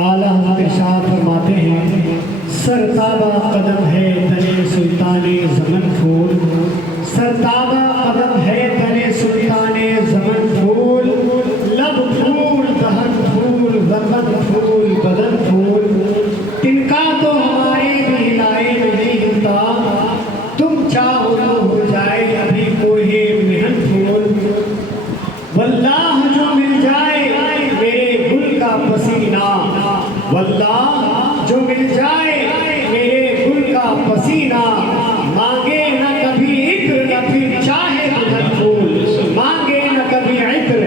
اعلیٰ حضرت ارشاد فرماتے ہیں سرتابہ قدم ہے تنے سلطان زمن پھول، سرتابہ قدم ہے تنے سلطان زمن پھول، لب پھول دہن پھول وطن پھول بدن پھول، تنکا تو ہمارے بھی لائے نہیں ہوتا، تم چاہو نہ ہو جائے ابھی کوئی محن پھول، واللہ جو مل جائے میرے گل کا پسینہ، واللہ جو مل جائے میرے گل کا پسینہ، مانگے نہ کبھی عطر نہ پھر چاہے دلہن پھول، مانگے نہ کبھی عطر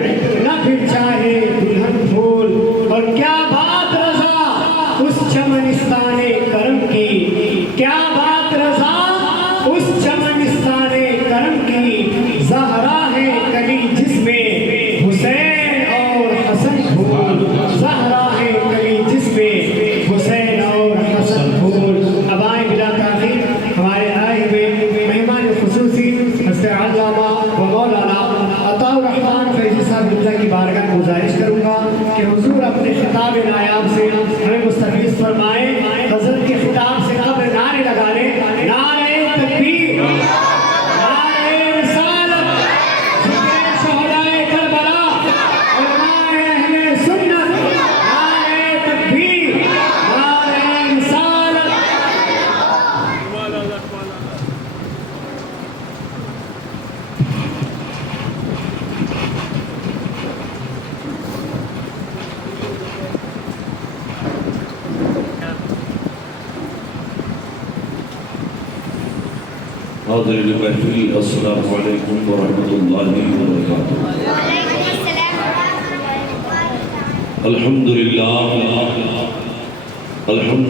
نہ پھر چاہے دلہن پھول، اور کیا بات رضا اس چمنستان کرم کی، کیا بات رضا اس چمنستان کرم کی، زہرا ہے کلی جس میں حسین اور حسن پھول، زہرا ہے کلی جس میں حسین اور حسن پھول۔ اب آئیں بلا تاخیر ہمارے آئے ہوئے مہمان خصوصی حضرت علامہ و مولانا عطاء الرحمن فیضی صاحب اللہ کی بارگاہ میں گزارش کروں گا کہ حضور اپنے خطاب نایاب سے ہمیں مستفیض فرمائیں، حضرت کے خطاب سے قبل نعرے لگا لیں، نعرہ تکبیر، نعرہ رسالت، ذکر شہدائے کربلا، علماء اہل سنت، نعرہ تکبیر، نعرہ رسالت۔ حاضرین محفل السلام علیکم ورحمۃ اللہ وبرکاتہ۔ الحمد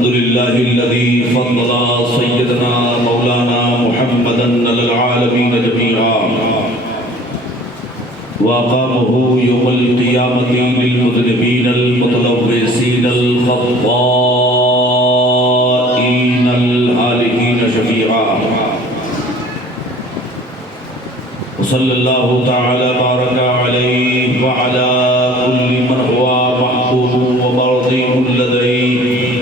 للہ الذی فضل سیدنا مولانا محمدا علی العالمین جمیعا واقامہ یوم القیامۃ للمذنبین المتلوثین الخطائین الہالکین شفیعا، صلی اللہ تعالی بارک علیہ وعلا کل من ہوا محبوب و مرضی لدیہ،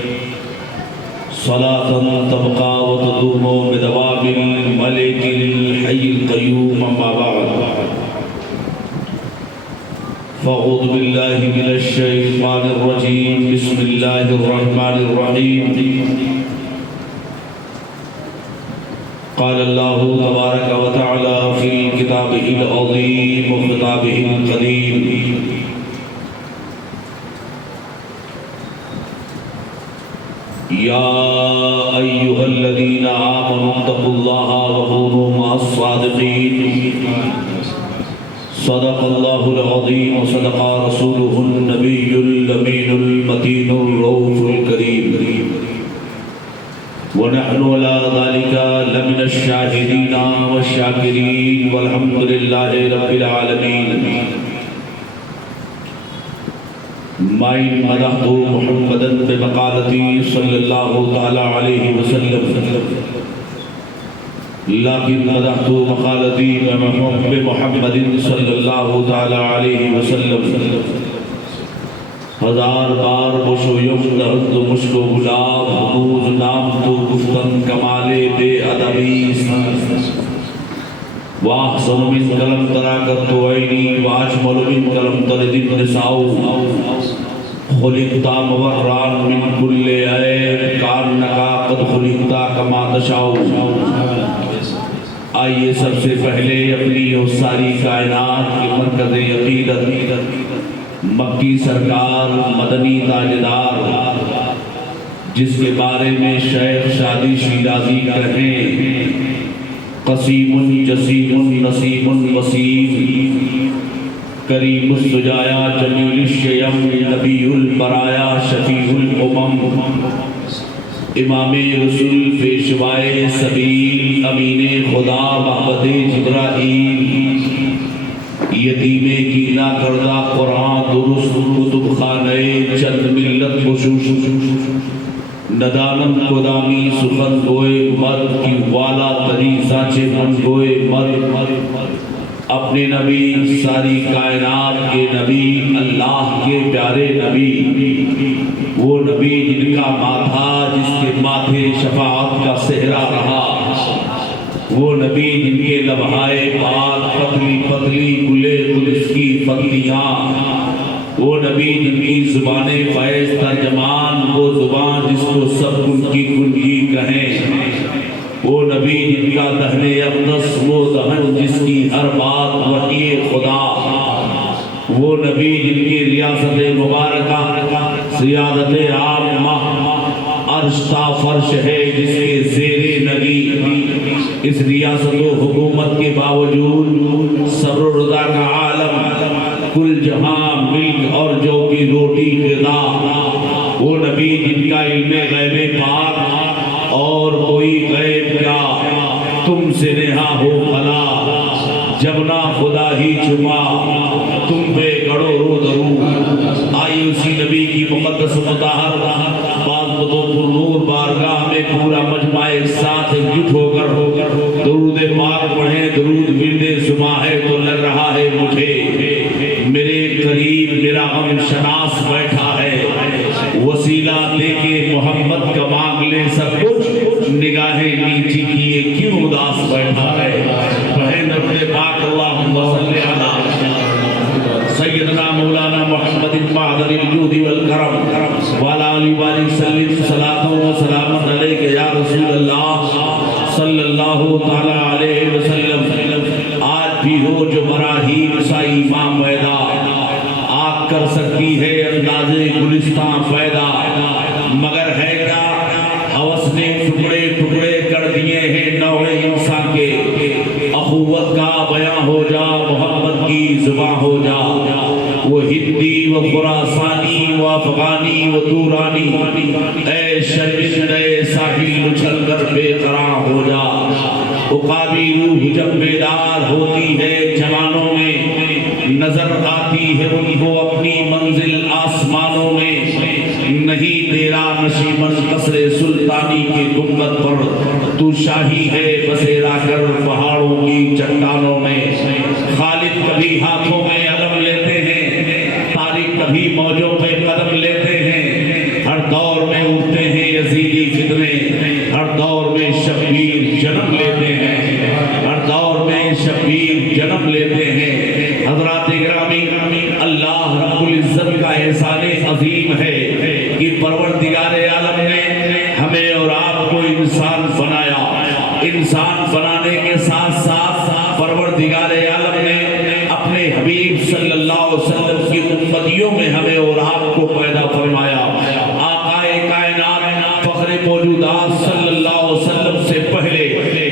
صلاۃ تبقى وتدوم بدوام الملك الحي القيوم، اما بعد فاعوذ باللہ من الشیطان الرجیم، بسم اللہ الرحمن الرحیم۔ قال اللہ تبارک و تعالی فی کتابہ العظیم و خطابہ القدیم، یا ایہا الذین آمنوا اتقوا اللہ وکونوا مع الصادقین، صدق اللہ العظیم و صدق رسولہ النبی الامین المتین الرؤوف الکریم، ونحن على ذلك لمن الشاهدين والشاكرين والحمد لله رب العالمين۔ مائن مدحت محمدا بمقالتی صلی اللہ تعالی علیہ وسلم، لیکن مدحت مقالتی بمحمد صلی اللہ تعالی علیہ وسلم، ہزار بار بش و یم درد مشک و گلاب، حنوز نام تو گفتن کمال بے ادبی، واحسن من کلم تراکت تو عینی واجمل من کلم ترد النساء، خلقتا موران من کل عیب کانکا قد خلقتا کما تشاء۔ آئیے سب سے پہلے اپنی اور ساری کائنات کے مرکز عقیدت مکی سرکار مدنی تاجدار، جس کے بارے میں شیخ شادی شیرازی کہیں، قسیم جسیم نسیم وسیم، کریم السجایا جمیل الشیم، نبی البرایا شفیع الامم، امام رسول پیشوائے سبیل، امین خدا محمد جبرائیل، یتیم گینا کردہ قرآن درست کتب خانے چند ملت بشوش، ندانم قدامی سخن گوئے مد کی والا تری سانچے من گوئے مد، اپنے نبی ساری کائنات کے نبی، اللہ کے پیارے نبی، وہ نبی جن کا ماتھا جس کے ماتھے شفاعت کا صحرا رہا، وہ نبی جن کے لبہائے پاک پتلی پتلی گلے گلس کی پتلیاں، وہ نبی جن کی زبان فیض ترجمان، وہ زبان جس کو سب ان کی کنجی کہیں، وہ نبی جن کا دہن اقدس، وہ دہن جس کی ہر بات وحی خدا، وہ نبی جن کی ریاست مبارکہ سیادت عامہ عرش تا فرش ہے جس کے زیر نگی، اس ریاست و حکومت کے باوجود صبر و رضا کا عالم، کل جہاں ملک اور جو کی روٹی غذا، وہ نبی جن کا علم غیب پاک اور کوئی غیب کیا تم سے نہا ہو خلا، جب نہ خدا ہی چھپا تم پہ گڑو رو درو، آئی اسی نبی کی مقدس مطہر بازمتوں پر نور بارگاہ میں پورا مجمع ایک ساتھ جٹ ہو کر درود پاک پڑھیں، درود ورد زباں ہے تو لگ رہا ہے مجھے میرے قریب میرا غم شناس بیٹھا ہے، وسیلہ دے کے محمد کا مانگ لے سب کچھ، نگاہیں نیچی کیے کیوں اداس بیٹھا ہے، پڑھیں درود پاک اللہم صلی علی سیدنا مولانا محمد معدن الجود والکرم وعلی آلہ وآلہ وسلم صلاۃ و سلام علیک یا رسول اللہ صلی اللہ تعالی علیہ وسلم۔ آج بھی ہو جو مراحیم سا امام پیدا، آگ کر سکتی ہے انداز گلستان پیدا، مگر ہے کیا ہوس نے ٹکڑے ٹکڑے کر دیے ہیں نوع انسان کے، اخوت کا بیاں ہو جا محمد کی زباں ہو جا، وہ ہندی و خراسانی و افغانی و تورانی، اے شرمند اے ساحل اچھل کر بے قرار ہو جا، عقابی روح جب بیدار ہوتی ہے جوانوں میں، نظر آتی ہے ان کو اپنی منزل آسمانوں میں، نہیں تیرا نشیمن قصر سلطانی کے گنبد پر، تو شاہی ہے بسیرا کر پہاڑوں کی چٹانوں میں، خالد کبھی ہاتھوں میں علم لیتے ہیں، طارق کبھی موجوں پہ قدم لیتے ہیں، ہر دور میں اٹھتے ہیں یزیدی فتنے، ہر دور میں شبیر جنم لیتے ہیں، ہر دور میں شبیر جنم لیتے ہیں۔ حضرات گرامی، اللہ رب العزت کا احسان عظیم ہے کہ پروردگار عالم نے ہمیں اور آپ کو انسان بنایا، انسان بنانے کے ساتھ ساتھ پروردگار عالم نے اپنے حبیب صلی اللہ علیہ وسلم کی امتیوں میں ہمیں اور آپ کو پیدا فرمایا۔ آقائے کائنات فخر موجودات صلی اللہ علیہ وسلم سے پہلے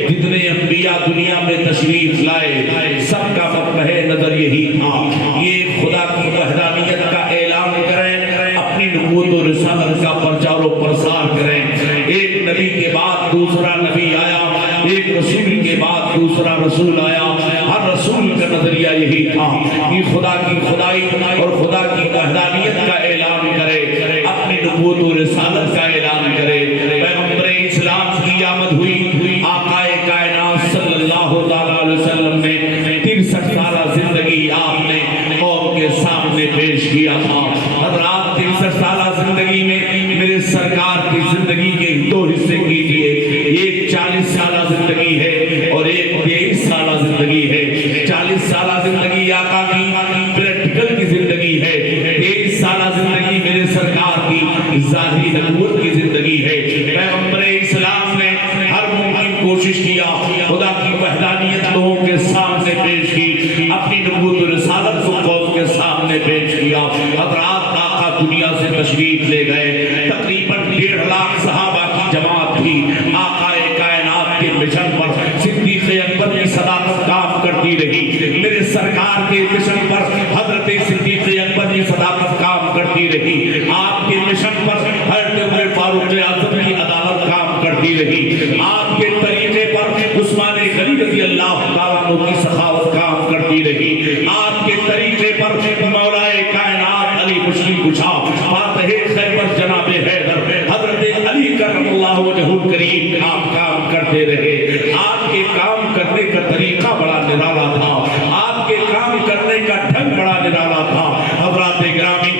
جتنے انبیاء دنیا میں تشریف لائے سب کا مقصد نظر یہی تھا، یہ خدا کی وحدانیت کا اعلان کریں، اپنی نبوت و رسالت کا پرچار و پرسار کریں۔ ایک نبی کے بعد دوسرا نبی آیا، ایک رسول کے بعد دوسرا رسول آیا، ہر رسول کا نظریہ یہی تھا کہ خدا کی خدائی اور خدا کی وحدانیت کا اعلان کرے، اپنی نبوت و رسالت کا اعلان کرے۔ پیغمبر اسلام کی آمد ہوئی، آقائے کائنات صلی اللہ علیہ وسلم نے 63 سالہ زندگی آپ نے قوم کے سامنے پیش کیا تھا۔ حضرات 63 سالہ زندگی میں میرے سرکار کی زندگی کے دو حصے کیجئے، ایک 40 سالہ زندگی ہے اور ایک 23 سالہ زندگی ہے۔ 40 سالہ زندگی آقا کی پریکٹیکل کی زندگی ہے، 23 سالہ زندگی میرے سرکار کی ظاہری نبوت کی زندگی ہے۔ پیغمبر اسلام نے ہر ممکن کوشش کیا، خدا کی وحدانیت لوگوں کے سامنے پیش کی، اپنی نبوت و رسالت کو قوم کے سامنے پیش کیا۔ حضرات آقا دنیا سے تشریف لے گئے، تقریباً 1.5 لاکھ صحابہ کی جماعت تھی، آقائے کائنات کے مشن پر صدیق اکبر کی صداقت کام کرتی رہی، میرے سرکار کے مشن پر حضرت صدیق اکبر کی صداقت کام کرتی رہی، آپ کے مشن پر حضرت عمر فاروق اعظم کی عدالت کام کرتی رہی، آپ کے طریقے پر عثمان غنی رضی اللہ تعالیٰ عنہ کی سخاوت کام کرتی رہی، آپ کے طریقے پر مولا کائنات علی مشکل کشا فاتح خیبر جناب حیدر حضرت علی کرم اللہ وجہ الکریم کام کرتے رہے۔ آپ کے کام کرنے کا طریقہ بڑا نرالا تھا، آپ کے کام کرنے کا ڈھنگ بڑا نرالا تھا۔ حضرات گرامی،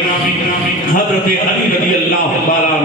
حضرت علی رضی اللہ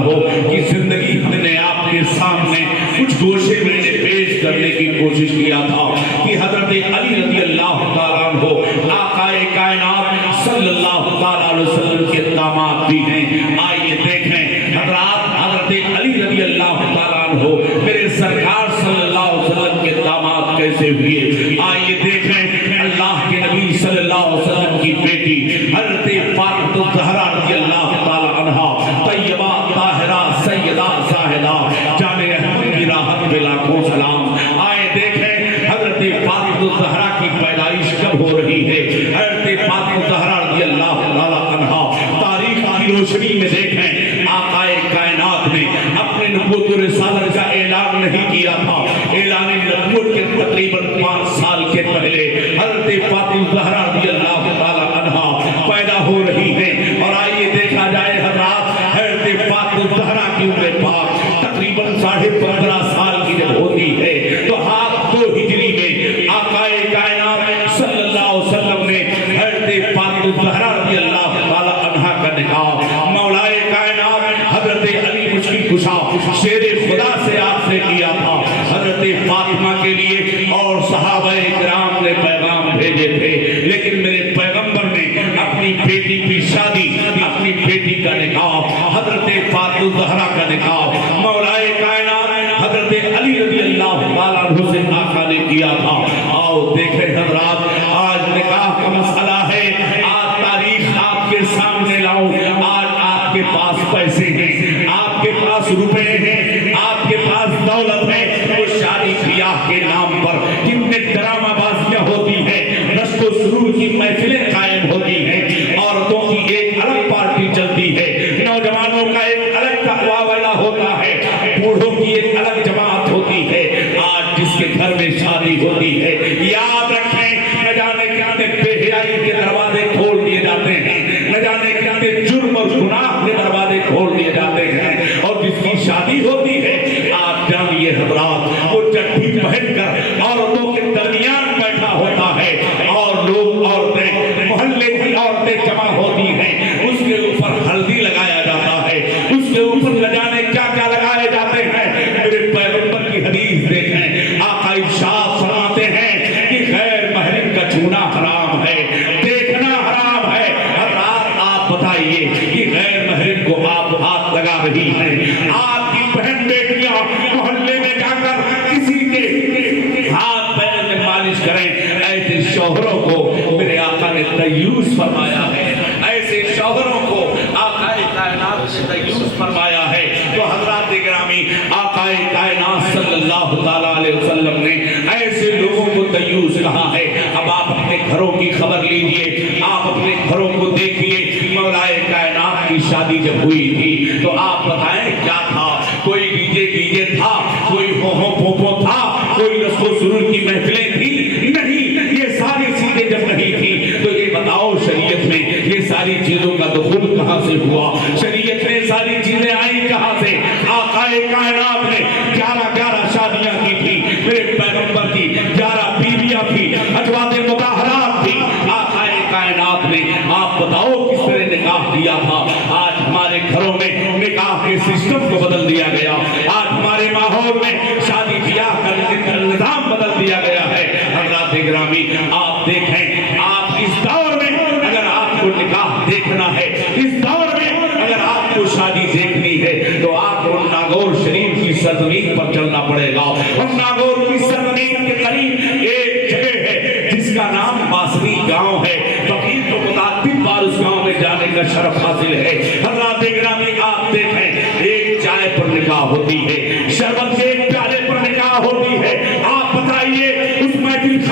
عنہ کی زندگی ہم نے آپ کے سامنے کچھ گوشے میں نے پیش کرنے کی کوشش کیا تھا کہ حضرت علی رضی اللہ تعالیٰ عنہ آقا کائنات صلی اللہ تعالیٰ علیہ وسلم کے داماد بھی ہیں. آئیے دیکھیں حضرت علی رضی اللہ تعالیٰ عنہ میرے سرکار صلی اللہ علیہ وسلم کے داماد کیسے ہوئے. آئیے دیکھیں اللہ کے نبی صلی اللہ علیہ وسلم کی بیٹی حضرت فاطمہ الزہرا رضی اللہ تعالیٰ عنہا طیبہ طاہرہ سیدہ زاہدہ جان احمد کی راحت پہ لاکھوں سلام. آئے دیکھیں حضرت فاطمہ الزہرا کی پیدائش کب ہو رہی ہے. حضرت فاطمہ الزہرا رضی اللہ تعالیٰ عنہا تاریخ کی روشنی میں دیکھیں آقا کائنات نے اپنے نبوت و رسالت کا اعلان نہیں کیا تھا. اعلان نبوت کے تقریباً 5 سال کے پہلے حضرت فاطمہ الزہرا رضی اللہ تعالیٰ عنہا پیدا ہو رہی ہیں. اور آئیے دیکھا جائے حضرات حضرت فاطمہ الزہرا کی عمر پاک تقریباً 15.5 سال کی جب ہوتی ہے تو ہاتھ 2 ہجری میں آقا کائنات صلی اللہ علیہ وسلم نے حضرت فاطمہ الزہرا رضی اللہ تعالیٰ عنہا کا نکاح مولائے کائنات حضرت علی مشکل کشا شیر خدا سے آپ نے کیا تھا. حضرت فاطمہ کے لیے اور صحابہ کرام نے پیغام بھیجے تھے لیکن میرے پیغمبر نے اپنی بیٹی کی شادی اپنی بیٹی کا نکاح حضرت فاطمہ الزہرا کا نکاح مولائے کائنات حضرت علی رضی اللہ تعالیٰ عنہ سے آقا نے کیا تھا. آؤ دیکھیں حضرات آج نکاح کا مسئلہ ہے. آج تاریخ آپ کے سامنے لاؤں. آج آپ کے پاس پیسے ہیں, آپ کے پاس روپے ہیں, آپ کے پاس دولت ہے. وہ شادی بیاہ کے نام پر کتنے ڈرامہ بازیاں ہوتی ہیں, نشو و سرور کی محفلیں قائم ہوتی ہیں, عورتوں کی ایک الگ پارٹی چلتی ہے, نوجوانوں کا ایک الگ تقواویلا ہوتا ہے, بوڑھوں کی ایک الگ جماعت ہوتی ہے. آج جس کے گھر میں شادی ہوتی ہے یاد رکھیں نہ جانے کتنے بے حیائی کے دروازے کھول دیے جاتے ہیں, نہ جانے کتنے جرم اور گناہ کے دروازے کھول دیے جاتے ہیں. اور جس کی شادی ہوتی ہے آپ جانیے حضرات وہ چٹھی پہن کر عورتوں کے درمیان بیٹھا ہوتا ہے اور لوگ عورتیں محلے کی عورتیں جمع ہوتی ہیں, اس کے اوپر ہلدی لگایا جاتا ہے, اس کے اوپر نہ جانے کیا کیا لگائے جاتے ہیں. میرے پیغمبر کی حدیث دیکھیں آقا ارشاد فرماتے ہیں کہ غیر محرم کا چھونا حرام ہے, دیکھنا حرام ہے. حضرات آپ بتائیے کہ غیر محرم کو آپ ہاتھ لگا رہی ہیں, آپ کی بہن بیٹیاں محلے میں جا کر کسی کے ہاتھ پیر میں مالش کریں. ایسے شوہروں کو میرے آقا نے دیوس فرمایا ہے, ایسے شوہروں کو آقا کائنات نے دیوس فرمایا ہے. تو حضرات گرامی آقا کائنات صلی اللہ تعالیٰ علیہ وسلم نے ایسے لوگوں کو دیوس کہا ہے. اب آپ اپنے گھروں کی خبر لیجئے, آپ اپنے گھروں کو دیکھیے. مولائے کائنات کی شادی جب ہوئی تھی تو آپ بتائیں کیا تھا؟ کوئی ڈیجے تھا, کوئی ہو پوپو تھا, کوئی رسم و سرور کی محفلیں تھی نہیں. یہ ساری چیزیں جب نہیں تھی تو یہ بتاؤ شریعت میں یہ ساری چیزوں کا دخول کہاں سے ہوا؟ شریعت میں ساری چیزیں آئی کہاں سے؟ آقا کائنات نے 11 شادیاں کی تھی, میرے پیغمبر کی 11 بیویاں تھی, ازواج مطہرات تھی. آقا کائنات نے آپ بتاؤ کس طرح نکاح دیا تھا. آج ہمارے گھروں میں نکاح کے سسٹم کو بدل دیا گیا, آج ہمارے ماحول میں شادی بیاہ کا نظام بدل دیا گیا ہے. حضرات گرامی آپ دیکھیں, آپ اس دور میں اگر آپ کو نکاح دیکھنا ہے, اس دور میں اگر آپ کو شادی دیکھنی ہے تو آپ کو ناگور شریف کی سرزمین پر چلنا پڑے گا. اور ناگور کی سرزمین کے قریب ایک جگہ ہے جس کا نام باسری گاؤں ہے. فقیر کو متعدد بار اس گاؤں میں جانے کا شرف حاصل ہے. حضرات گرامی آپ دیکھیں ایک چائے پر نکاح ہوتی ہے, شربت کے ایک پیالے پر نکاح ہوتی ہے. آپ بتائیے اس محفل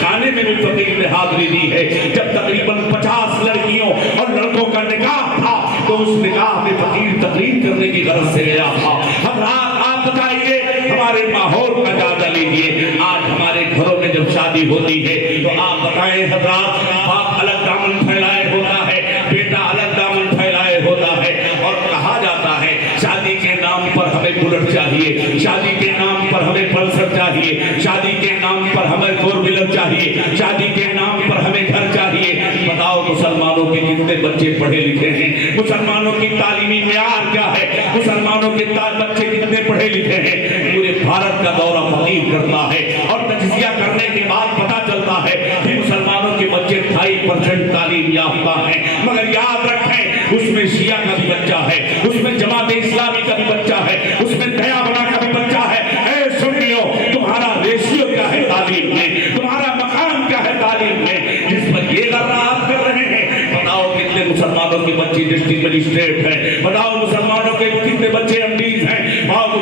خانے میں بھی فقیر نے حاضری دی ہے. جب تقریباً 50 لڑکیوں اور لڑکوں کا نکاح تھا تو اس نکاح میں فقیر تقریر کرنے کی غرض سے گیا تھا. حضرات آپ بتائیے ہمارے ماحول کا جائزہ لیجیے. آج ہمارے گھروں میں جب شادی ہوتی ہے تو آپ بتائیں حضرات, باپ الگ دامن پھیلائے ہوتا ہے, بیٹا الگ دامن پھیلائے ہوتا ہے, اور کہا جاتا ہے شادی کے نام پر ہمیں بلٹ چاہیے, شادی کے نام پر ہمیں پلسر چاہیے, شادی کے نام پر ہمیں 4 ویلر چاہیے, شادی کے نام پر ہمیں گھر چاہیے. بتاؤ مسلمانوں کے کتنے بچے پڑھے لکھے ہیں, مسلمانوں کی تعلیمی معیار کیا ہے، مسلمانوں کے بچے کتنے پڑھے لکھے ہیں، پورے بھارت کا دورہ فقیر کرتا ہے اور تجزیہ کرنے کے بعد پتہ چلتا ہے کہ مسلمانوں کے بچے 2.5% تعلیم یافتہ ہیں، مگر یاد رکھیں اس میں شیعہ کا بھی بچہ ہے، اس میں جماعت اسلامی کا بھی بچہ ہے، اس میں دیابنا کا بھی بچہ ہے۔ اے سنیو، تمہارا ریشیو کیا ہے تعلیم میں، تمہارا مقام کیا ہے تعلیم میں، جس پر یہ غرات کر رہے ہیں؟ بتاؤ کتنے مسلمانوں کے بچے ڈسٹرکٹ مجسٹریٹ ہیں، بتاؤ مسلمانوں کے کتنے بچے ایم ڈیز ہیں،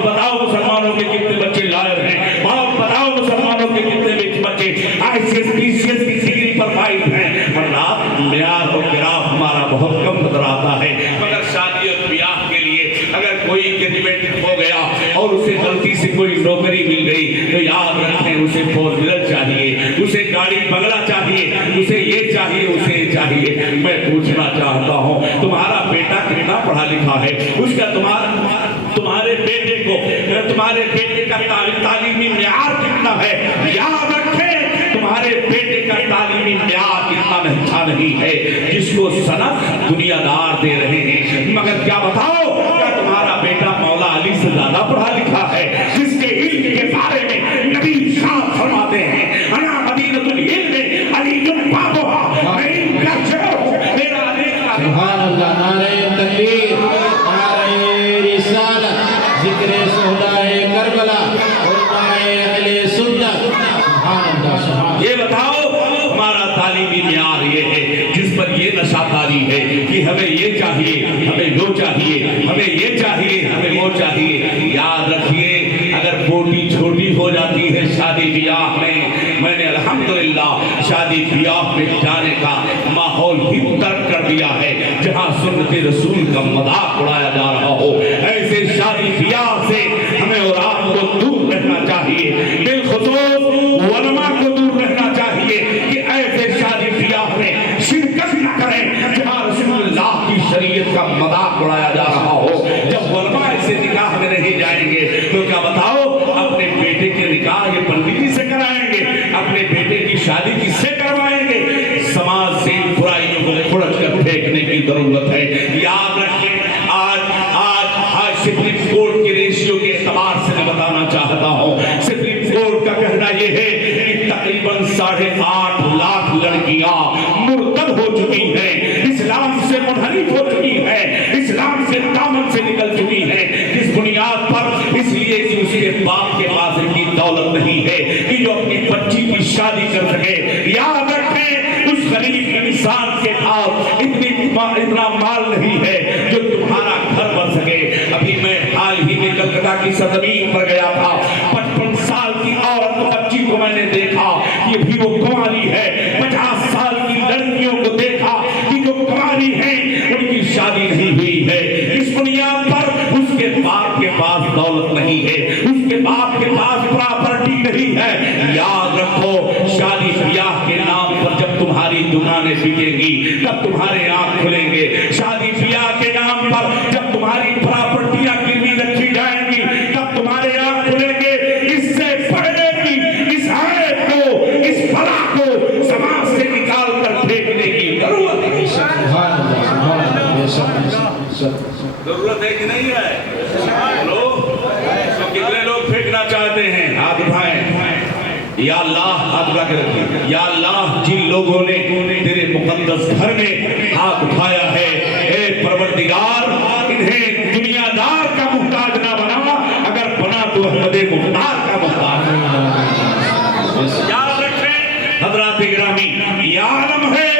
بتاؤ مسلمانوں کے کتنے بچے لائر ہیں، بتاؤ مسلمانوں کے کتنے بچے I C S P C S کی ڈگری پر فائز ہیں، ورنہ معیار اور گراف ہمارا بہت کم نظر آتا ہے۔ مگر شادی اور بیاہ کے لیے اگر کوئی گریجویٹ ہو گیا اور اسے غلطی سے کوئی نوکری مل گئی تو یاد رکھیں اسے فور ویلر چاہیے، اسے گاڑی بنگلہ چاہیے، اسے یہ چاہیے، اسے یہ چاہیے۔ میں پوچھنا چاہتا ہوں تمہارا بیٹا کتنا پڑھا لکھا ہے، اس کا تمہارے بیٹے کو، تمہارے بیٹے کا تعلیمی معیار کتنا ہے؟ یاد رکھیں تمہارے بیٹے کا تعلیمی معیار اتنا اچھا نہیں ہے جس کو صنعت دنیا دار دے رہے ہیں، مگر کیا بتاؤ کیا تمہارا بیٹا مولا علی سے زیادہ پڑھا لکھا ہے، جس کے علم کے بارے میں نبی صاحب فرماتے ہیں انا مدینۃ العلم علی بابها، میں علم کا شہر ہوں، میرا علی کا۔ سبحان اللہ، نعرہ تکبیر، نعرہ رسالت، ذکر شہدائے کربلا، علماء اہل سنت، سبحان اللہ، سبحان اللہ۔ یہ بتاؤ ہمارا تعلیمی معیار یہ ہے جس پر یہ نشہ طاری ہے کہ ہمیں یہ چاہیے، ہمیں وہ چاہیے، ہمیں یہ چاہیے، ہمیں وہ چاہیے۔ یاد رکھیے اگر بوٹی چھوٹی ہو جاتی ہے شادی بیاہ میں نے الحمدللہ شادی بیاہ میں جانے کا ماحول ہی ترک کر دیا ہے جہاں سنت رسول کا مذاق اڑایا جا رہا ہو۔ ایسے شادی بیاہ سے ہمیں اور آپ کو دور رہنا چاہیے، بالخصوص علماء کو دور رہنا چاہیے کہ ایسے شادی بیاہ میں شرکت نہ کریں جہاں رسول اللہ کی شریعت کا مذاق اڑایا جا رہا ہو۔ جب علماء ایسے نکاح میں نہیں جائیں گے تو کیا بتاؤ اپنے بیٹے کے نکاح یہ پنڈتی سے کرائیں گے، اپنے بیٹے کی شادی کس سے کروائیں گے؟ سماج سے ان برائیوں کو کھڑچ کر پھینکنے کی ضرورت ہے۔ یاد رکھیں آج سپریم کورٹ کے ریشیو کے اعتبار سے میں بتانا چاہتا ہوں، سپریم کورٹ کا کہنا یہ ہے کہ تقریباً 8.5 لاکھ لڑکیاں مرتد ہو چکی ہیں، اسلام سے منحرف ہو چکی ہیں، اسلام سے دامن سے نکل چکی ہیں۔ کس بنیاد پر؟ اس لیے کہ اس کے باپ کے پاس اتنی دولت نہیں ہے کہ جو اپنی بچی کی شادی کر سکے۔ یاد رکھیں اس غریب انسان کے پاس اتنا مال نہیں ہے جو تمہارا گھر بن سکے۔ ابھی میں حال ہی میں کلکتہ کی سرزمین پر گیا تھا، 55 سال کی عورت بچی کو میں نے دیکھا کہ بھی وہ کنواری ہے، 50 سال کی لڑکیوں کو دیکھا کہ جو کنواری ہیں ان کی شادی نہیں ہوئی ہے۔ اس بنیاد پر اس کے باپ کے پاس دولت نہیں ہے، اس کے باپ کے پاس پراپرٹی نہیں ہے۔ یاد رکھو شادی بیاہ کے نام پر جب تمہاری دکانیں بکیں گی تب تمہارے آنکھ کھلیں گے، شادی بیاہ کے نام پر جب تمہاری پراپرٹیاں گروی رکھی جائیں گی تب تمہارے آنکھ کھلیں گے۔ اس سے پہلے کی اس عیب کو، اس بلا کو سماج سے نکال کر پھینکنے کی ضرورت ہے۔ سبحان اللہ، سبحان اللہ، بے شک، ضرورت ہے کہ نہیں ہے؟ لوگ کتنے لوگ پھینکنا چاہتے ہیں؟ ہاتھ اٹھائیں۔ یا اللہ ہاتھ اٹھا کے رکھیں۔ یا اللہ جن لوگوں نے تیرے مقدس گھر میں ہاتھ اٹھایا ہے، اے پروردگار انہیں دنیا دار کا محتاج نہ بنا، اگر بنا تو احمد مختار کا محتاج۔ یاد رکھیں حضرات گرامی، یہ عالم ہے،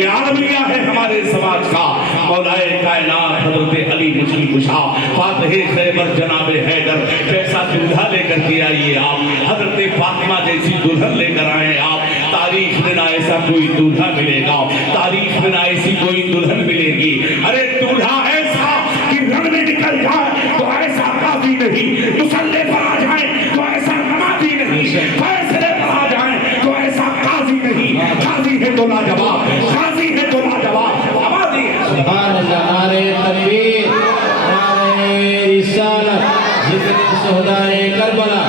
یہ عالمیہ ہے ہمارے سماج کا۔ مولا کائنات حضرت علی مسلم کشا فاتح خیبر جناب حیدر جیسا دلہا لے کر کے آئیے آپ، حضرت فاطمہ جیسی دلہن لے کر آئے آپ۔ تاریخ میں نہ ایسا کوئی دلہا ملے گا، تاریخ میں نہ ایسی کوئی دلہن ملے گی۔ ارے دلہا ایسا کہ رن میں نکل جائے تو ایسا قاضی نہیں، مسلح پر آ جائے تو ایسا نمازی نہیں، فیصلے پر آ جائے تو ایسا قاضی نہیں۔ قاضی ہے تو لاجواب، قاضی ہے تو لاجواب، آبادی ہے۔ سبحان اللہ، نعرہ تکبیر، نعرہ رسالت، ذکر شہدائے کربلا،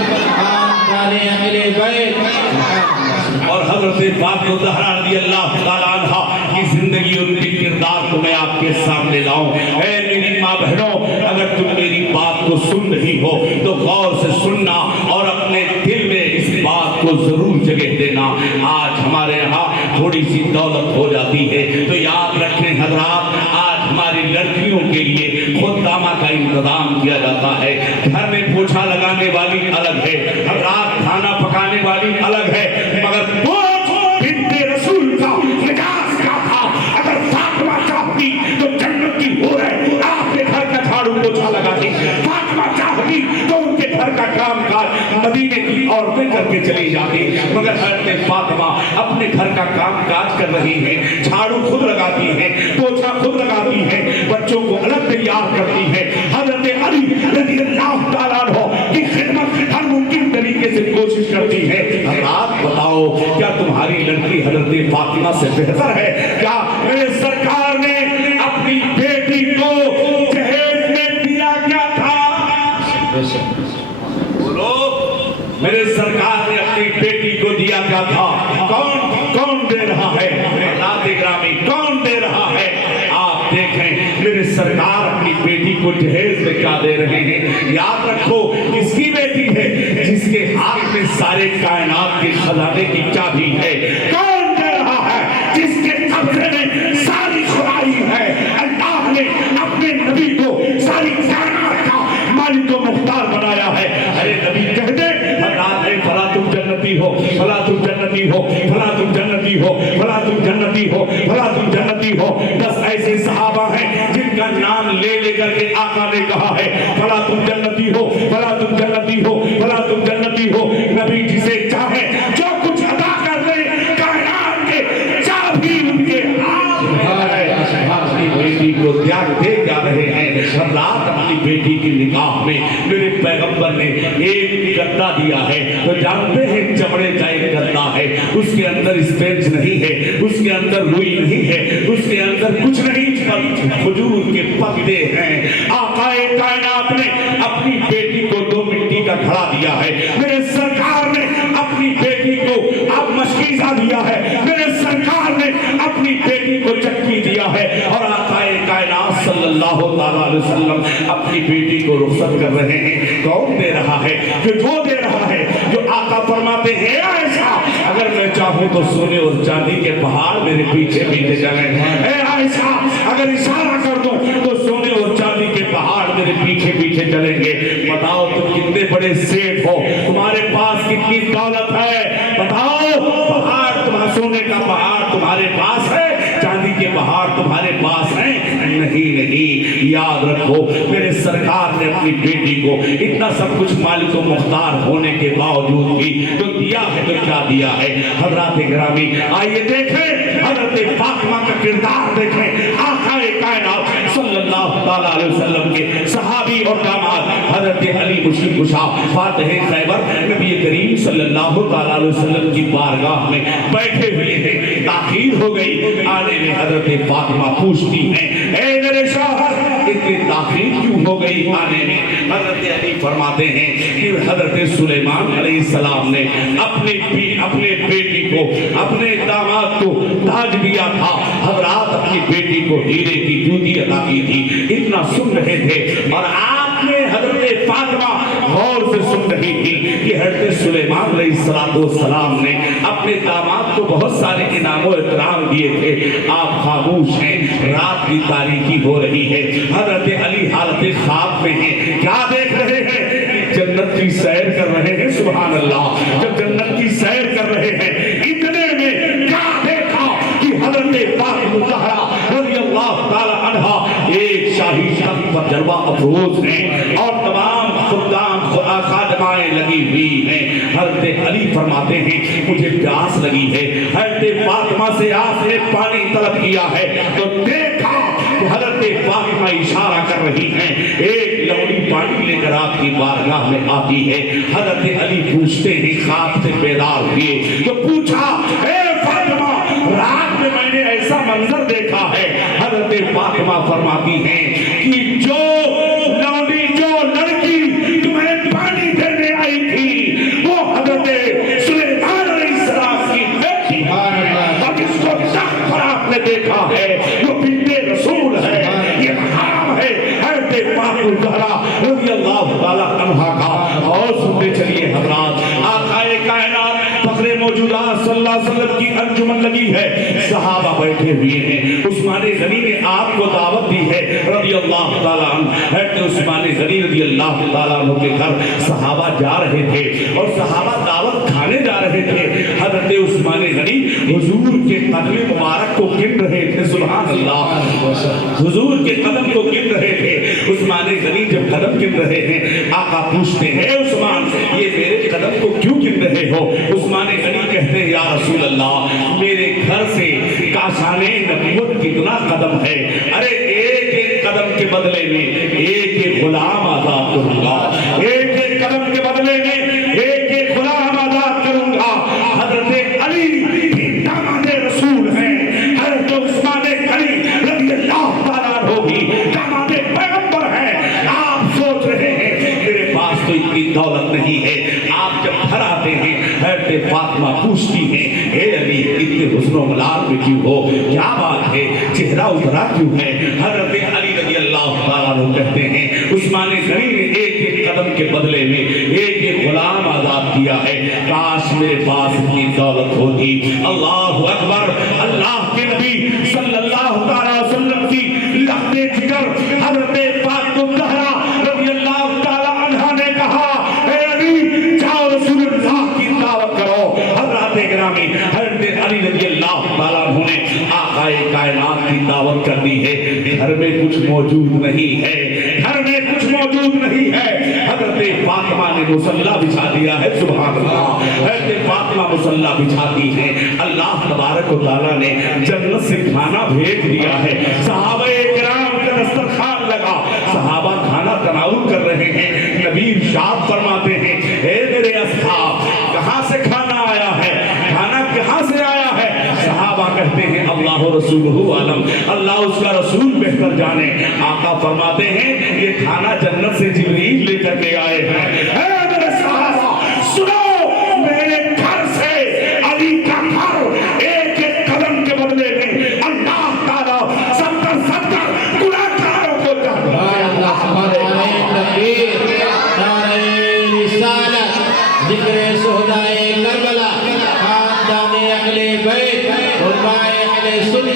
نعرہ اہل بیت۔ اور حضرت فاطمہ زہرا رضی اللہ تعالیٰ عنہ کی زندگی، ان کے کردار کو میں آپ آپ کے سامنے لاؤں۔ اے میری ماں بہنوں، اگر تم میری بات کو سن رہی ہو تو غور سے سننا اور اپنے دل میں اس بات کو ضرور جگہ دینا۔ آج ہمارے یہاں تھوڑی سی دولت ہو جاتی ہے تو یاد رکھیں حضرات، آج ہماری لڑکیوں کے لیے خدامہ کا انتظام کیا جاتا ہے۔ گھر میں پوچھا لگانے والی الگ ہے، حضرات کھانا پکانے والی الگ ہے، مگر بنت رسول کا مزاج کیا تھا؟ اگر فاطمہ چاہتی تو جنت کی ہو رہے آپ نے گھر کا جھاڑو پوچھا لگاتی، فاطمہ چاہتی تو ان کے گھر کا کام کاج مدینے کی عورتیں کر کے چلی جاتی، مگر حضرت فاطمہ اپنے گھر کا کام کاج کر رہی ہے، جھاڑو خود لگاتی ہے، پوچھا خود لگاتی ہے، بچوں کو الگ تیار کرتی ہے۔ حضرت علی رضی اللہ تعالیٰ عنہ کی خدمت ہر ممکن طریقے سے کوشش کرتی ہے۔ حضرات بتاؤ، کیا تمہاری لڑکی حضرت فاطمہ سے بہتر ہے؟ کیا میرے سرکار نے اپنی بیٹی کو جہیز میں دیا کیا تھا؟ بولو، میرے سرکار نے اپنی بیٹی کو دیا کیا تھا؟ کون دے رہا ہے؟ حضرات گرامی، کون دے رہا ہے؟ آپ دیکھیں میرے سرکار اپنی بیٹی کو جہیز میں کیا دے رہے ہیں۔ یاد رکھو، کس کی بیٹی ہے؟ جس کے ہاتھ میں سارے کائنات کے خزانے کی چابی ہے۔ کون دے رہا ہے؟ جس کے قبضے میں ساری خدائی ہے۔ اللہ نے اپنے نبی کو ساری کائنات کا مالک و مختار بنایا ہے۔ ارے نبی کہہ دے فلا تم جنتی ہو، فلا تم جنتی ہو، فلا تم جنتی ہو، فلا تم جنتی ہو، فلا تم جنتی ہو۔ 10 ایسے صحابہ ہیں جن کا نام لے لے کر کے آقا نے کہا ہے فلا تم جنتی ہو، فلا تم جنتی ہو، فلا تم جنتی ہو۔ نبی جسے چاہے جو کچھ عطا کر دے، کائنات کے چابی ان کے بیٹی کو دے جا رہے ہیں۔ رات اپنی بیٹی کی نکاح میں میرے پیغمبر نے ایک گدا دیا ہے، تو جانتے ہیں چمڑے کا ایک گدا ہے، اس کے اندر اسپنج نہیں ہے، اس کے اندر روئی نہیں ہے، اس کے اندر کچھ نہیں، کھجور کے پتے ہیں۔ آقا کائنات نے اپنی بیٹی کو 2 مٹی کا گھڑا دیا ہے، میرے سرکار نے اپنی بیٹی کو اب مشکیزہ دیا ہے، میرے سرکار نے اپنی بیٹی کو چکی دیا ہے، اور آقا کائنات صلی اللہ علیہ وسلم اپنی بیٹی کو رخصت کر رہے ہیں۔ کون دے رہا ہے؟ جو دے رہا ہے، جو آقا فرماتے ہیں عائشہ اگر میں چاہوں تو سونے اور چاندی کے پہاڑ میرے پیچھے پیچھے چلیں، اے عائشہ اگر اشارہ کر دوں تو سونے اور چاندی کے پہاڑ میرے پیچھے پیچھے چلیں گے۔ بتاؤ تم کتنے بڑے سیٹ ہو، تمہارے پاس کتنی دولت ہے، بتاؤ پہاڑ تمہارا، سونے کا پہاڑ تمہارے پاس ہے، چاندی کے پہاڑ تمہارے پاس ہیں؟ نہیں، یاد رکھو میرے سرکار نے اپنی بیٹی کو اتنا سب کچھ مالک و مختار ہونے کے باوجود بھی تو دیا ہے، تو کیا دیا ہے؟ حضرات گرامی آئیے دیکھیں حضرت فاطمہ کا کردار دیکھیں۔ آقا کائنات صلی اللہ تعالیٰ علیہ وسلم کے صحابی اور داماد حضرت علی مشکل کشا فاتح خیبر نبی کریم صلی اللہ تعالیٰ علیہ وسلم کی بارگاہ میں بیٹھے ہوئے ہیں، تاخیر ہو گئی آنے میں۔ حضرت فاطمہ پوچھتی ہیں اے میرے شوہر اتنی تاخیر کیوں ہو گئی آنے میں؟ حضرت علی فرماتے ہیں کہ حضرت سلیمان علیہ السلام نے اپنے بیٹی کو، اپنے داماد کو تاج دیا تھا، حضرات اپنی بیٹی کو ہیرے کی جوتی عطا کی تھی۔ اتنا سن رہے تھے اور آپ نے حضرت فاطمہ غور سے سن رہی تھی کہ حضرت سلیمان علیہ السلام نے اپنے داماد کو بہت سارے انعام و اکرام دیے تھے۔ آپ خاموش ہیں، رات کی تاریکی ہو رہی ہے، حضرت علی حالت خواب میں ہیں، کیا دیکھ رہے ہیں؟ جنت کی سیر کر رہے ہیں۔ سبحان اللہ، جب جنت کی سیر کر رہے ہیں اتنے میں کیا دیکھا کہ حضرت فاطمہ زہرا رضی اللہ تعالی عنہا ایک شاہی تخت پر جلوہ افروز ہیں اور تمام خدام خادمائیں لگی ہوئی ہیں۔ حضرت علی فرماتے ہیں مجھے پیاس لگی ہے، حضرت فاطمہ سے آپ نے پانی طلب کیا ہے تو دیکھا کہ حضرت فاطمہ اشارہ کر رہی ہیں، ایک لوڑی پانی لے کر آپ کی بارگاہ میں آتی ہے۔ حضرت علی پوچھتے ہیں، خواب سے بیدار ہوئے تو پوچھا اے فاطمہ رات میں میں نے ایسا منظر دیکھا ہے۔ حضرت فاطمہ فرماتی ہیں کہ جو لڑکی تمہیں پانی دینے آئی تھی وہ حضرت سلیمان علیہ السلام کی بیٹی ہے، اور جس کو تخت پر آپ نے دیکھا ہے وہ بنت رسول ہے۔ پاک الزہرا رضی اللہ تعالیٰ عنہا کا. اور سنتے چلیے حضرات، آقا کائنات فخر موجودات صلی اللہ علیہ وسلم کی انجمن لگی ہے، صحابہ بیٹھے ہوئے ہیں. عثمان غنی نے آپ کو دعوت دی ہے رضی اللہ تعالیٰ عنہ. حضرت عثمان غنی رضی اللہ تعالیٰ عنہ کے گھر صحابہ جا رہے تھے اور صحابہ دعوت کھانے جا رہے تھے. حضرت عثمان غنی حضور کے قدم مبارک کو گن رہے تھے. سبحان اللہ، حضور کے قدم کو گن رہے تھے. عثمان غنی جب قدم گن رہے ہیں، آقا پوچھتے ہیں عثمان یہ میرے قدم کو کیوں گن رہے ہو؟ عثمان غنی کہتے ہیں یا رسول اللہ میرے گھر سے کاشان نبوت کتنا قدم ہے، ارے ایک ایک قدم کے بدلے میں ایک ایک غلام آزاد کروں گا، ایک ایک قدم کے بدلے میں ایک ایک غلام آزاد کروں گا. حضرت علی بھی داماد رسول ہیں، حضرت عثمان غنی رضی اللہ تعالیٰ عنہ بھی داماد پیغمبر ہیں. آپ سوچ رہے ہیں میرے پاس تو اتنی دولت نہیں ہے. آپ جب گھر آتے ہیں حضرت فاطمہ پوچھتی ہیں اے علی اتنے حسن و ملال میں کیوں ہو، کیا بات ہے، چہرہ اترا کیوں ہے؟ حضرت علی رضی اللہ تعالیٰ عنہ کہتے ہیں عثمان غنی نے ایک ایک قدم کے بدلے میں ایک ایک غلام آزاد کیا ہے. کاش میرے پاس اتنی دولت ہوتی. اللہ اکبر. اللہ کے نبی صلی اللہ تعالیٰ وسلم کی لخت جگر حضرت پاک الزہرا رضی اللہ تعالیٰ عنہ نے کہا اے علی جاؤ رسول اللہ کی دعوت کرو. حضرات گرامی حضرت علی رضی اللہ تعالیٰ عنہ نے آقا کائنات کی دعوت کر دی ہے. گھر میں کچھ موجود نہیں ہے، گھر میں کچھ موجود نہیں ہے. حضرت فاطمہ نے مصلی بچھا دیا ہے. سبحان اللہ. حضرت فاطمہ مصلی بچھاتی ہیں. اللہ تبارک و تعالیٰ نے جنت سے کھانا بھیج دیا ہے. صحابہ کرام کا دسترخوان لگا، صحابہ کھانا تناول کر رہے ہیں. نبی ارشاد فرماتے ہیں اے میرے اصحاب کہاں سے کھانا آیا ہے، کھانا کہاں سے آیا ہے؟ صحابہ کہتے ہیں اللہ رسولہ عالم، اللہ اس کا رسول بہتر جانے. آقا فرماتے ہیں یہ کھانا جنت سے جبریل لے کر کے آئے ہیں. اے میرے صحابہ سنو، میرے گھر سے علی کا گھر ایک ایک قدم کے بدلے میں اللہ تعالیٰ 70 گناہگاروں کو ذکر شہدائے کربلا، خاندان اہل بیت، علماء اہل سنت.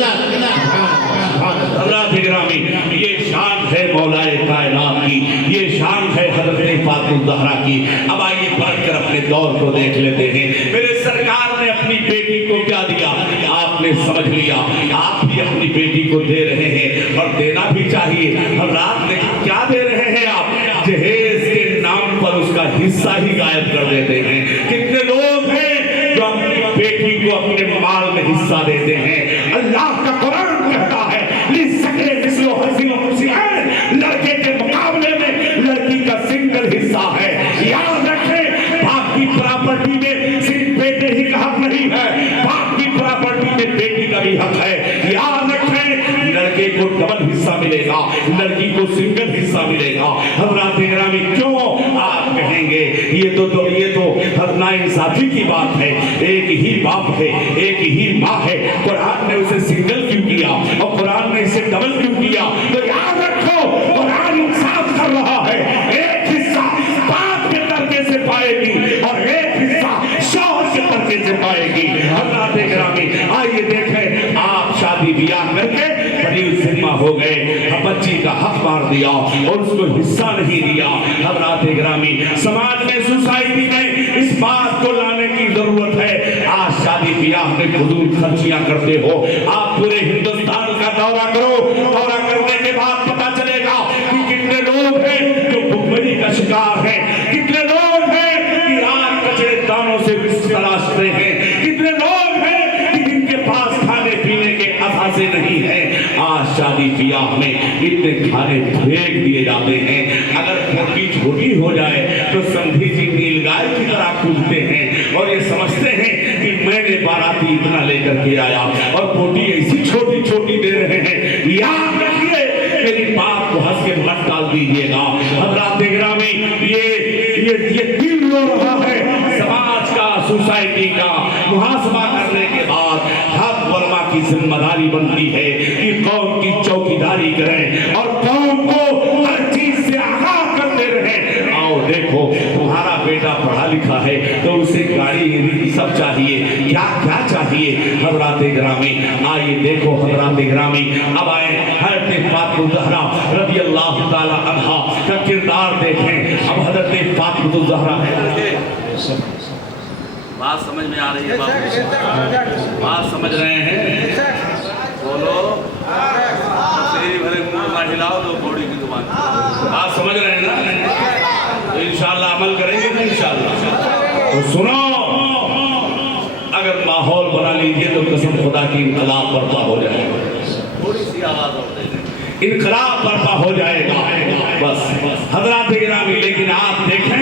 اللہ گرامی یہ شان ہے مولا کائنات کی، یہ شان ہے حضرت پاک الزہرا کی. اب آئیے پلٹ کر اپنے دور کو دیکھ لیتے ہیں. میرے سرکار نے اپنی بیٹی کو کیا دیا آپ نے سمجھ لیا. آپ بھی اپنی بیٹی کو دے رہے ہیں اور دینا بھی چاہیے. حضرات لیکن کیا دے رہے ہیں آپ؟ جہیز کے نام پر اس کا حصہ ہی غائب کر دیتے ہیں. کتنے لوگ ہیں جو اپنی بیٹی کو اپنے مال میں حصہ دیتے ہیں. اللہ کا قرآن کہتا ہے لِسَكْرِ مِثْلُ حَظِّ الْأُنثَيَيْنِ، لڑکے کے مقابلے میں لڑکی کا سنگل حصہ ہے. یاد رکھیں باپ کی پراپرٹی میں صرف بیٹے ہی کا حق نہیں ہے، باپ کی پراپرٹی میں بیٹی کا بھی حق ہے. یاد رکھیں لڑکے کو ڈبل حصہ ملے گا، لڑکی کو سنگل حصہ ملے گا. حضرات گرامی کیوں آپ کہیں گے یہ تو ناانصافی کی بات ہے. ایک ہی باپ ہے، ایک ہی ماں ہے، قرآن نے اسے سنگل کیوں کیا اور قرآن نے اسے ڈبل کیوں کیا؟ تو یاد رکھو قرآن انصاف کر رہا ہے. ایک حصہ باپ کے ترکے سے پائے گی اور ایک حصہ شوہر کے ترکے سے پائے گی. حضرات گرامی آئیے دیکھیں آپ شادی بیاہ کر کے بڑی ذمہ ہو گئے، بچی کا حق مار دیا اور اس کو حصہ نہیں دیا. حضرات گرامی سماج میں سوسائٹی میں اس بات کو لانے کی ضرورت ہے. آج شادی بیاہ میں فضول خرچیاں کرتے ہو. آپ پورے ہندوستان کا دورہ کرو، دورہ کرنے کے بعد پتا چلے گا کہ کتنے لوگ ہیں جو بھوکمری کا شکار ہیں، کتنے لوگ ہیں کہ رات کچرے دانوں سے رزق تلاشتے ہیں، کتنے لوگ ہیں کہ جن کے پاس کھانے پینے کے اثاثے نہیں ہیں. آج شادی بیاہ میں اتنے کھانے پھینک دیے جاتے ہیں. اگر پھوٹی چھوٹی ہو جائے تو سمجھی جی نیل گائے کی طرح کودتے ہیں اور یہ سمجھتے ہیں کہ میں نے باراتی اتنا لے کر کے آیا اور پھوٹی ایسی چھوٹی چھوٹی دے رہے ہیں. یاد رکھیے میری بات کو ہنس کے مت ڈال دیجیے گا. حضرات گرامی یہ دل رو رہا ہے سماج کا، سوسائٹی کا. محاسبہ کرنے کے بعد حق علماء کی ذمہ داری بنتی ہے کہ قوم کی چوکیداری کریں اور قوم کو ہر چیز چاہیے، کیا کیا چاہیے؟ حضرات گرامی آئیے دیکھو حضرات گرامی، اب آئے حضرت فاطمہ الزہرا رضی اللہ تعالی عنہا کا کردار دیکھیں۔ اب حضرت فاطمہ الزہرا بات سمجھ میں آ رہی ہے باپو؟ بات سمجھ رہے ہیں؟ بولو، تیری بھلے منہ نہ ہلاؤ تو گھوڑی کی زبان۔ بات سمجھ رہے ہیں نا؟ تو انشاءاللہ عمل کریں گے نا انشاءاللہ۔ تو سنو، اگر ماحول بنا لیجئے تو قسم خدا کی انقلاب برپا ہو جائے گا۔ تھوڑی سی آواز اور دے دیں، انقلاب برپا ہو جائے گا بس حضرات گرامی۔ لیکن آپ دیکھیں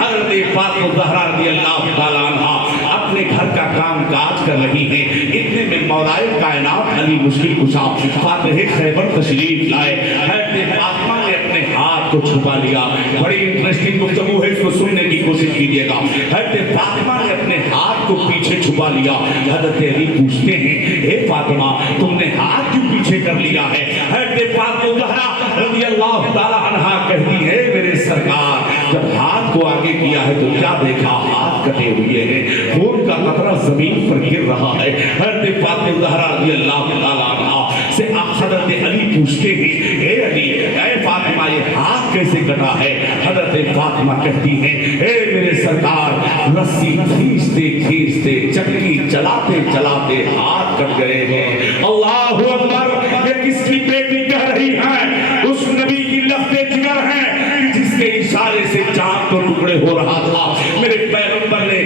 حضرت فاطمہ الزہرا رضی اللہ تعالیٰ عنہا اپنے گھر کا کام کاج کر رہی ہیں، اتنے میں مولا کائنات علی مشکل کشا فاتح خیبر تشریف لائے۔ حضرت فاطمہ نے اپنے ہاتھ کو چھپا لیا۔ بڑی انٹرسٹنگ گفتگو ہے، اس کو سننے کی کوشش کیجیے گا۔ حضرت فاطمہ نے اپنے ہاتھ کو پیچھے چھپا لیا۔ حضرت علی پوچھتے ہیں، اے فاطمہ تم نے ہاتھ کیوں پیچھے کر لیا ہے؟ حضرت فاطمہ الزہرا رضی اللہ تعالی عنہا کہتی ہے، میرے سرکار جب ہاتھ کو آگے کیا ہے تو کیا دیکھا؟ ہاتھ کٹے ہوئے ہیں، خون کا قطرہ زمین پر گر رہا ہے۔ حضرت فاطمہ الزہرا رضی اللہ تعالی عنہا سے حضرت علی پوچھتے ہیں، اے علی اے فاطمہ یہ ہاتھ کیسے کٹا ہے؟ حضرت فاطمہ کہتی ہیں، اے میرے سرکار رسی کھینچتے کھینچتے چکی چلاتے چلاتے ہاتھ کٹ گئے ہیں۔ اللہ اکبر! یہ کس کی بیٹی کہہ رہی ہے؟ اس نبی کی لفظ جگر ہیں جس کے اشارے سے چاند تو ٹکڑے ہو رہا تھا۔ میرے پیغمبر نے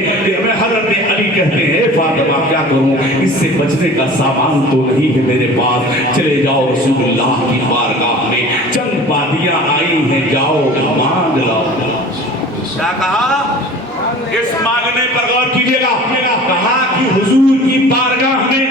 حضرت علی کہتے ہیں، فاطمہ کیا کروں، اس سے بچنے کا سامان تو نہیں ہے میرے پاس، چلے جاؤ رسول اللہ کی بارگاہ میں، چند وادیاں آئی ہیں، جاؤ مانگ لاؤ۔ کیا کہا؟ اس مانگنے پر غور کیجیے گا۔ کہا کہ حضور کی بارگاہ میں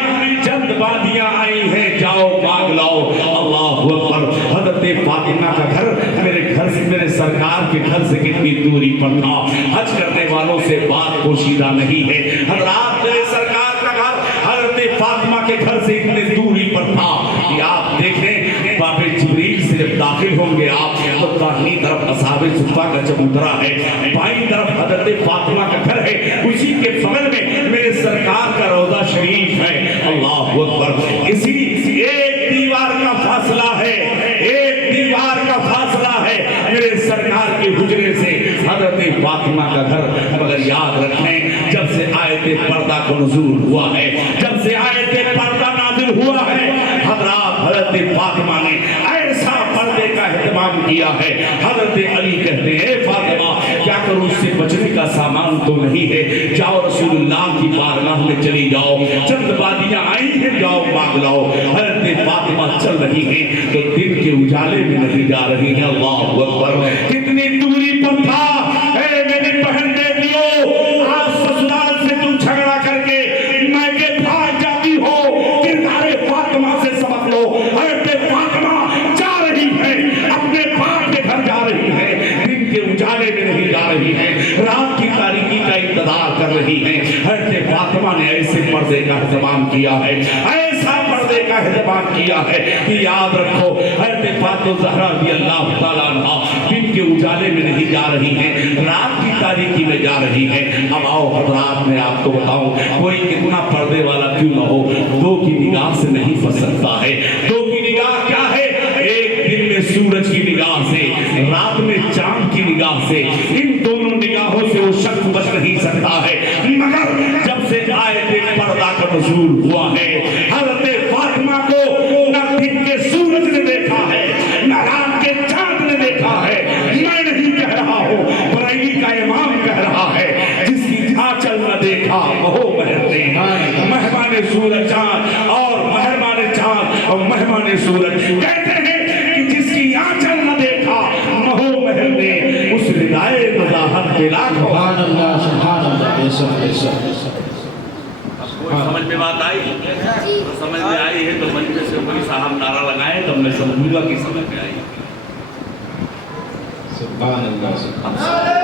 چند وادیاں آئی ہیں، جاؤ مانگ لاؤ۔ اللہ اکبر! حضرت فاطمہ کا گھر میرے سرکار کے گھر سے کتنی دوری پر تھا؟ حج کرنے والوں سے بات پوشیدہ نہیں ہے۔ حضرات میرے سرکار کا گھر حضرت فاطمہ کے گھر سے اتنی دوری پر تھا کہ آپ دیکھیں باب جبریل سے جب داخل ہوں گے آپ تو داہنی طرف اصحاب صفہ کا چبوترا ہے، بائیں طرف حضرت فاطمہ کا گھر ہے، اسی کے بغل میں میرے سرکار کا روضہ شریف ہے۔ اللہ اکبر! اسی ایک دیوار کا فاصلہ ہے، ایک دیوار کا فاصلہ ہے میرے سرکار کے حجرے سے حضرت فاطمہ کا گھر۔ مگر یاد رکھیں جب سے آیت پردہ کو نزول ہوا ہے، جب سے آیت پردہ نازل ہوا ہے، حضرت فاطمہ نے ایسا پردے کا اہتمام کیا ہے۔ حضرت علی کہتے ہیں، فاطمہ کیا کروں، اس سے بچنے کا سامان تو نہیں ہے، جاؤ رسول اللہ کی بارگاہ میں چلی جاؤ، چند وادیاں آئی ہیں، جاؤ مانگ لاؤ۔ حضرت فاطمہ چل رہی ہیں تو دن کے اجالے میں نہیں جا رہی ہیں۔ اللہ اکبر! کتنی دوری پر تھا؟ اے میری بہن بیٹیوں، آج سسرال سے تم جھگڑا کر کے میکے بھاگ جاتی ہو، کردار فاطمہ سے سبق لو۔ حضرت فاطمہ جا رہی ہے، اپنے باپ کے گھر جا رہی ہے، دن کے اجالے میں نہیں جا رہی ہے، رات کی تاریکی کا انتظار کر رہی ہے۔ حضرت فاطمہ نے ایسے پردے کا اہتمام کیا ہے، ایسا پردے کا اہتمام کیا ہے کہ یاد رکھو حضرت فاطمہ الزہرا رضی اللہ تعالیٰ عنہا دن کے اجالے میں نہیں جا رہی ہیں، رات کی تاریکی میں جا رہی ہیں۔ اب آؤ حضرات میں آپ کو بتاؤں، کوئی کتنا پردے والا کیوں نہ ہو، دو کی نگاہ سے نہیں پھنس سکتا ہے۔ دو کی نگاہ کیا ہے؟ ایک دن میں سورج کی نگاہ سے، رات میں چاند کی نگاہ سے، ان دونوں نگاہوں سے وہ شخص بچ نہیں سکتا ہے۔ مگر جب سے آیت پردہ کا نزول ہوا ہے، حضرت فاطمہ کو نہ دن کے سورج نے دیکھا ہے، نہ رات کے چاند نے دیکھا ہے۔ میں نہیں کہہ رہا ہوں، بریلی کا امام کہہ رہا ہے، جس کی آنچل نہ دیکھا وہ مہر نے، مہمان سورج چاند اور مہربان چاند اور مہمان سورج کہتے ہیں کہ جس کی آنچل نہ دیکھا مہو مہر نے، اس ردائے مزاحت کے لاکھوں۔ سبحان اللہ، سبحان اللہ، بے شک بے شک۔ کوئی سمجھ میں بات آئی؟ تو سمجھ میں آئی ہے تو منچ سے کوئی صاحب نعرہ لگائے تو میں سمجھوں گا کہ سمجھ میں آئی۔ سبحان اللہ، سبحان اللہ۔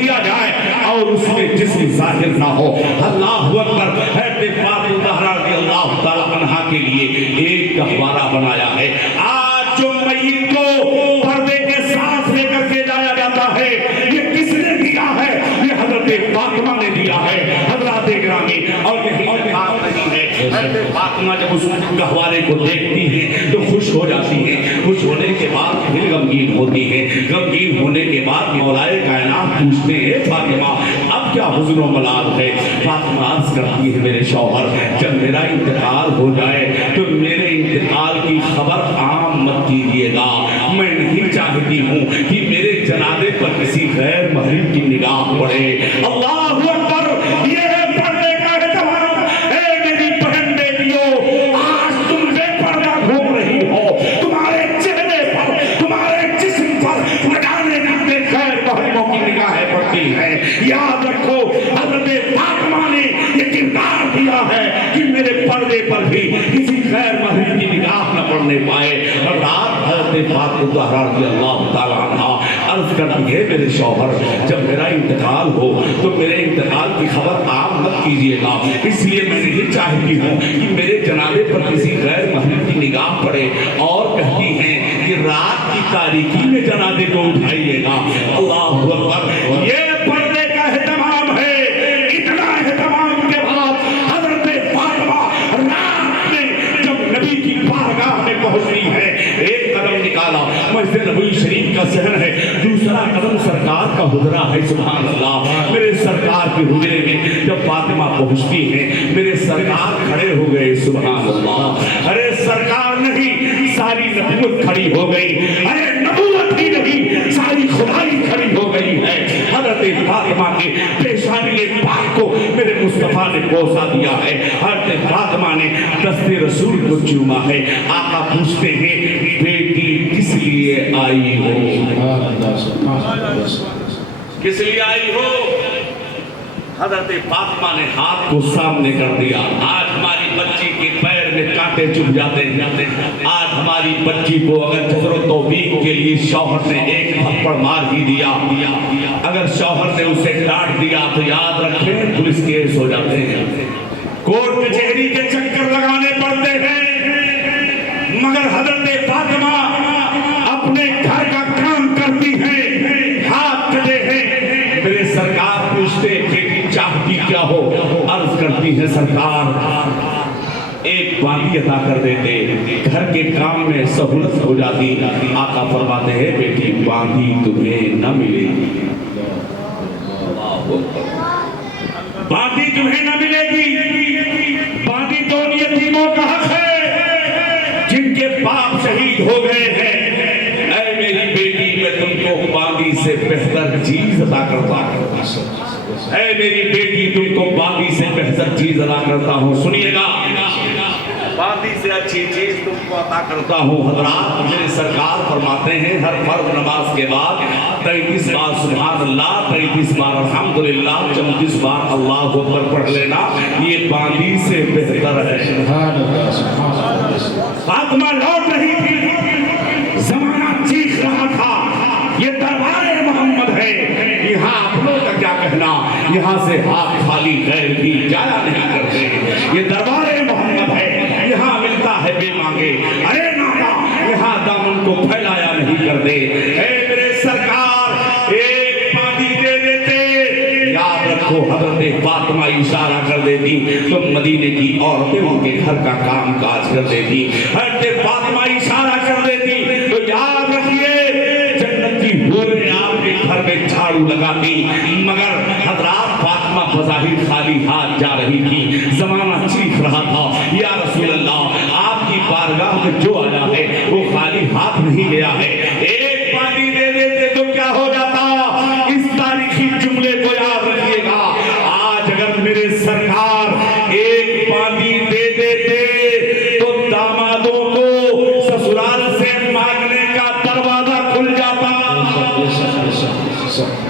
دیا جائے اور اس میں جسم ظاہر نہ ہو. اللہ اکبر. حضرت فاطمہ زہرا رضی اللہ تعالی عنہا کے لیے ایک گہوارہ بنایا ہے. آج جو میت کو پردے کے ساتھ لے کر کے جایا جاتا ہے یہ کس نے دیا ہے؟ یہ حضرت فاطمہ نے دیا ہے. حضرات گرامی اور یہی بات نہیں ہے. حضرت فاطمہ جب اس گہوارے کو دیکھتی ہیں تو خوش ہو جاتی ہیں. خوش ہونے کے بعد پھر غمگین ہوتی ہیں. غمگین ہونے کے بعد مولا کائنات پوچھتے ہیں فاطمہ اب کیا حزن و ملال ہے؟ فاطمہ عرض کرتی ہے میرے شوہر جب میرا انتقال ہو جائے تو میرے انتقال کی خبر عام مت کیجیے گا. میں نہیں چاہتی ہوں کہ میرے جنازے پر کسی غیر محرم کی نگاہ پڑے. اللہ اکبر. یہ ہے پردے کا اہتمام. اے میری بہن بیٹیوں آج تم بے پردہ گھوم رہی ہو. تمہارے چہرے پر تمہارے جسم پر نہ جانے کتنے غیر محرموں کی نگاہیں پڑتی ہیں. یاد رکھو حضرت فاطمہ نے یہ کردار دیا ہے کہ میرے پردے پر بھی کسی غیر محرم کی نگاہ نہ پڑنے پائے. اور رات حضرت فاطمہ زہرا رضی اللہ تعالی عنہا عرض کرتی ہے میرے شوہر جب میرا انتقال ہو تو میرے انتقال کی خبر عام مت کیجیے گا. اس لیے میں نہیں چاہتی ہوں کہ میرے جنازے پر کسی غیر محرم کی نگاہ پڑے. اور کہتی ہیں کہ رات کی تاریکی میں جنازے کو اٹھائیے گا. اللہ اکبر. یہ پردے کا اہتمام ہے. اتنا اہتمام کے بعد حضرت فاطمہ رات میں جب نبی کی بارگاہ میں پہنچی ہے ایک قدم نکالا مسجد نبوی شریف کا صحن ہے. دوسرا قدم سرکار کا حجرہ ہے. سبحان اللہ. میرے سرکار کے حجرے میں جب فاطمہ پہنچتی ہیں میرے سرکار کھڑے ہو گئے. سبحان اللہ. ارے سرکار نہیں ساری نبوت کھڑی ہو گئی. ارے نبوت ہی نہیں ساری خدائی کھڑی ہو گئی ہے. حضرت فاطمہ کے پیشانی پاک کو میرے مصطفیٰ نے بوسہ دیا ہے. حضرت فاطمہ نے دست رسول کو چوما ہے. آقا پوچھتے ہیں بیٹی کس لیے آئی ہو؟ کس لیے آئی ہو؟ حضرت فاطمہ نے ہاتھ کو سامنے کر دیا. آج ہماری بچی کے پیر میں کانٹے چبھ جاتے ہیں. آج ہماری بچی کو اگر جبر و توفیق کے لیے شوہر نے ایک تھپڑ مار ہی دیا اگر شوہر نے اسے ڈانٹ دیا تو یاد رکھیں پولیس کیس ہو جاتے ہیں. کورٹ کچہری کے چکر لگانے پڑتے ہیں. مگر حضرت فاطمہ اپنے گھر کا کام کرتی ہیں. ہاتھ کٹے ہیں. میرے سرکار پوچھتے بیٹی چاہتی کیا ہو؟ عرض کرتی ہے سرکار ایک باندھی عطا کر دیتے گھر کے کام میں سہولت ہو جاتی. آقا فرماتے ہیں بیٹی باندھی تمہیں نہ ملے گی. باندھی تمہیں نہ ملے گی. باندھی تو ان یتیموں کا حق ہے جن کے باپ شہید ہو گئے ہیں. اے میری بیٹی میں تم کو باندھی سے بہتر چیز عطا کرتا ہوں. اے میری بیٹی تم کو باندھی سے بہتر چیز عطا کرتا ہوں. سنیے گا باندھی سے اچھی چیز تم کو عطا کرتا ہوں. حضرات میرے سرکار فرماتے ہیں ہر فرض نماز کے بعد 33 بار سبحان اللہ 33 بار الحمدللہ 34 بار اللہ اکبر پڑھ لینا. یہ باندھی سے بہتر ہے. فاطمہ لوٹ رہی تھی. زمانہ چیخ رہا تھا یہ دربار محمد ہے. یہاں اپنوں کا کیا کہنا. یہاں سے ہاتھ خالی غیر بھی جایا نہیں کرتے. یہ دربار محمد ہے. یہاں ملتا ہے بے مانگے. ارے نانا یہاں دامن کو پھیلایا نہیں کرتے. اے میرے سرکار ایک باندھی دے دیتے. یاد رکھو حضرت فاطمہ اشارہ کر دیتی تو مدینے کی عورتیں ان کے گھر کا کام کاج کر دیتی. حضرت فاطمہ اشارہ کر دیتی تو یاد رکھیے جنت کی حوریں آپ کے گھر میں جھاڑو لگاتی. مگر حضرات فاطمہ بظاہر خالی ہاتھ جا رہی تھی. زمانہ چیخ رہا تھا یا رسول اللہ آپ کی بارگاہ میں جو آیا ہے وہ خالی ہاتھ نہیں گیا ہے. ایک باندھی دے دیتے تو کیا ہو جاتا. اس تاریخی جملے کو یاد رکھیے گا. آج اگر میرے سرکار ایک باندھی دے دیتے تو دامادوں کو سسرال سے مانگنے کا دروازہ کھل جاتا.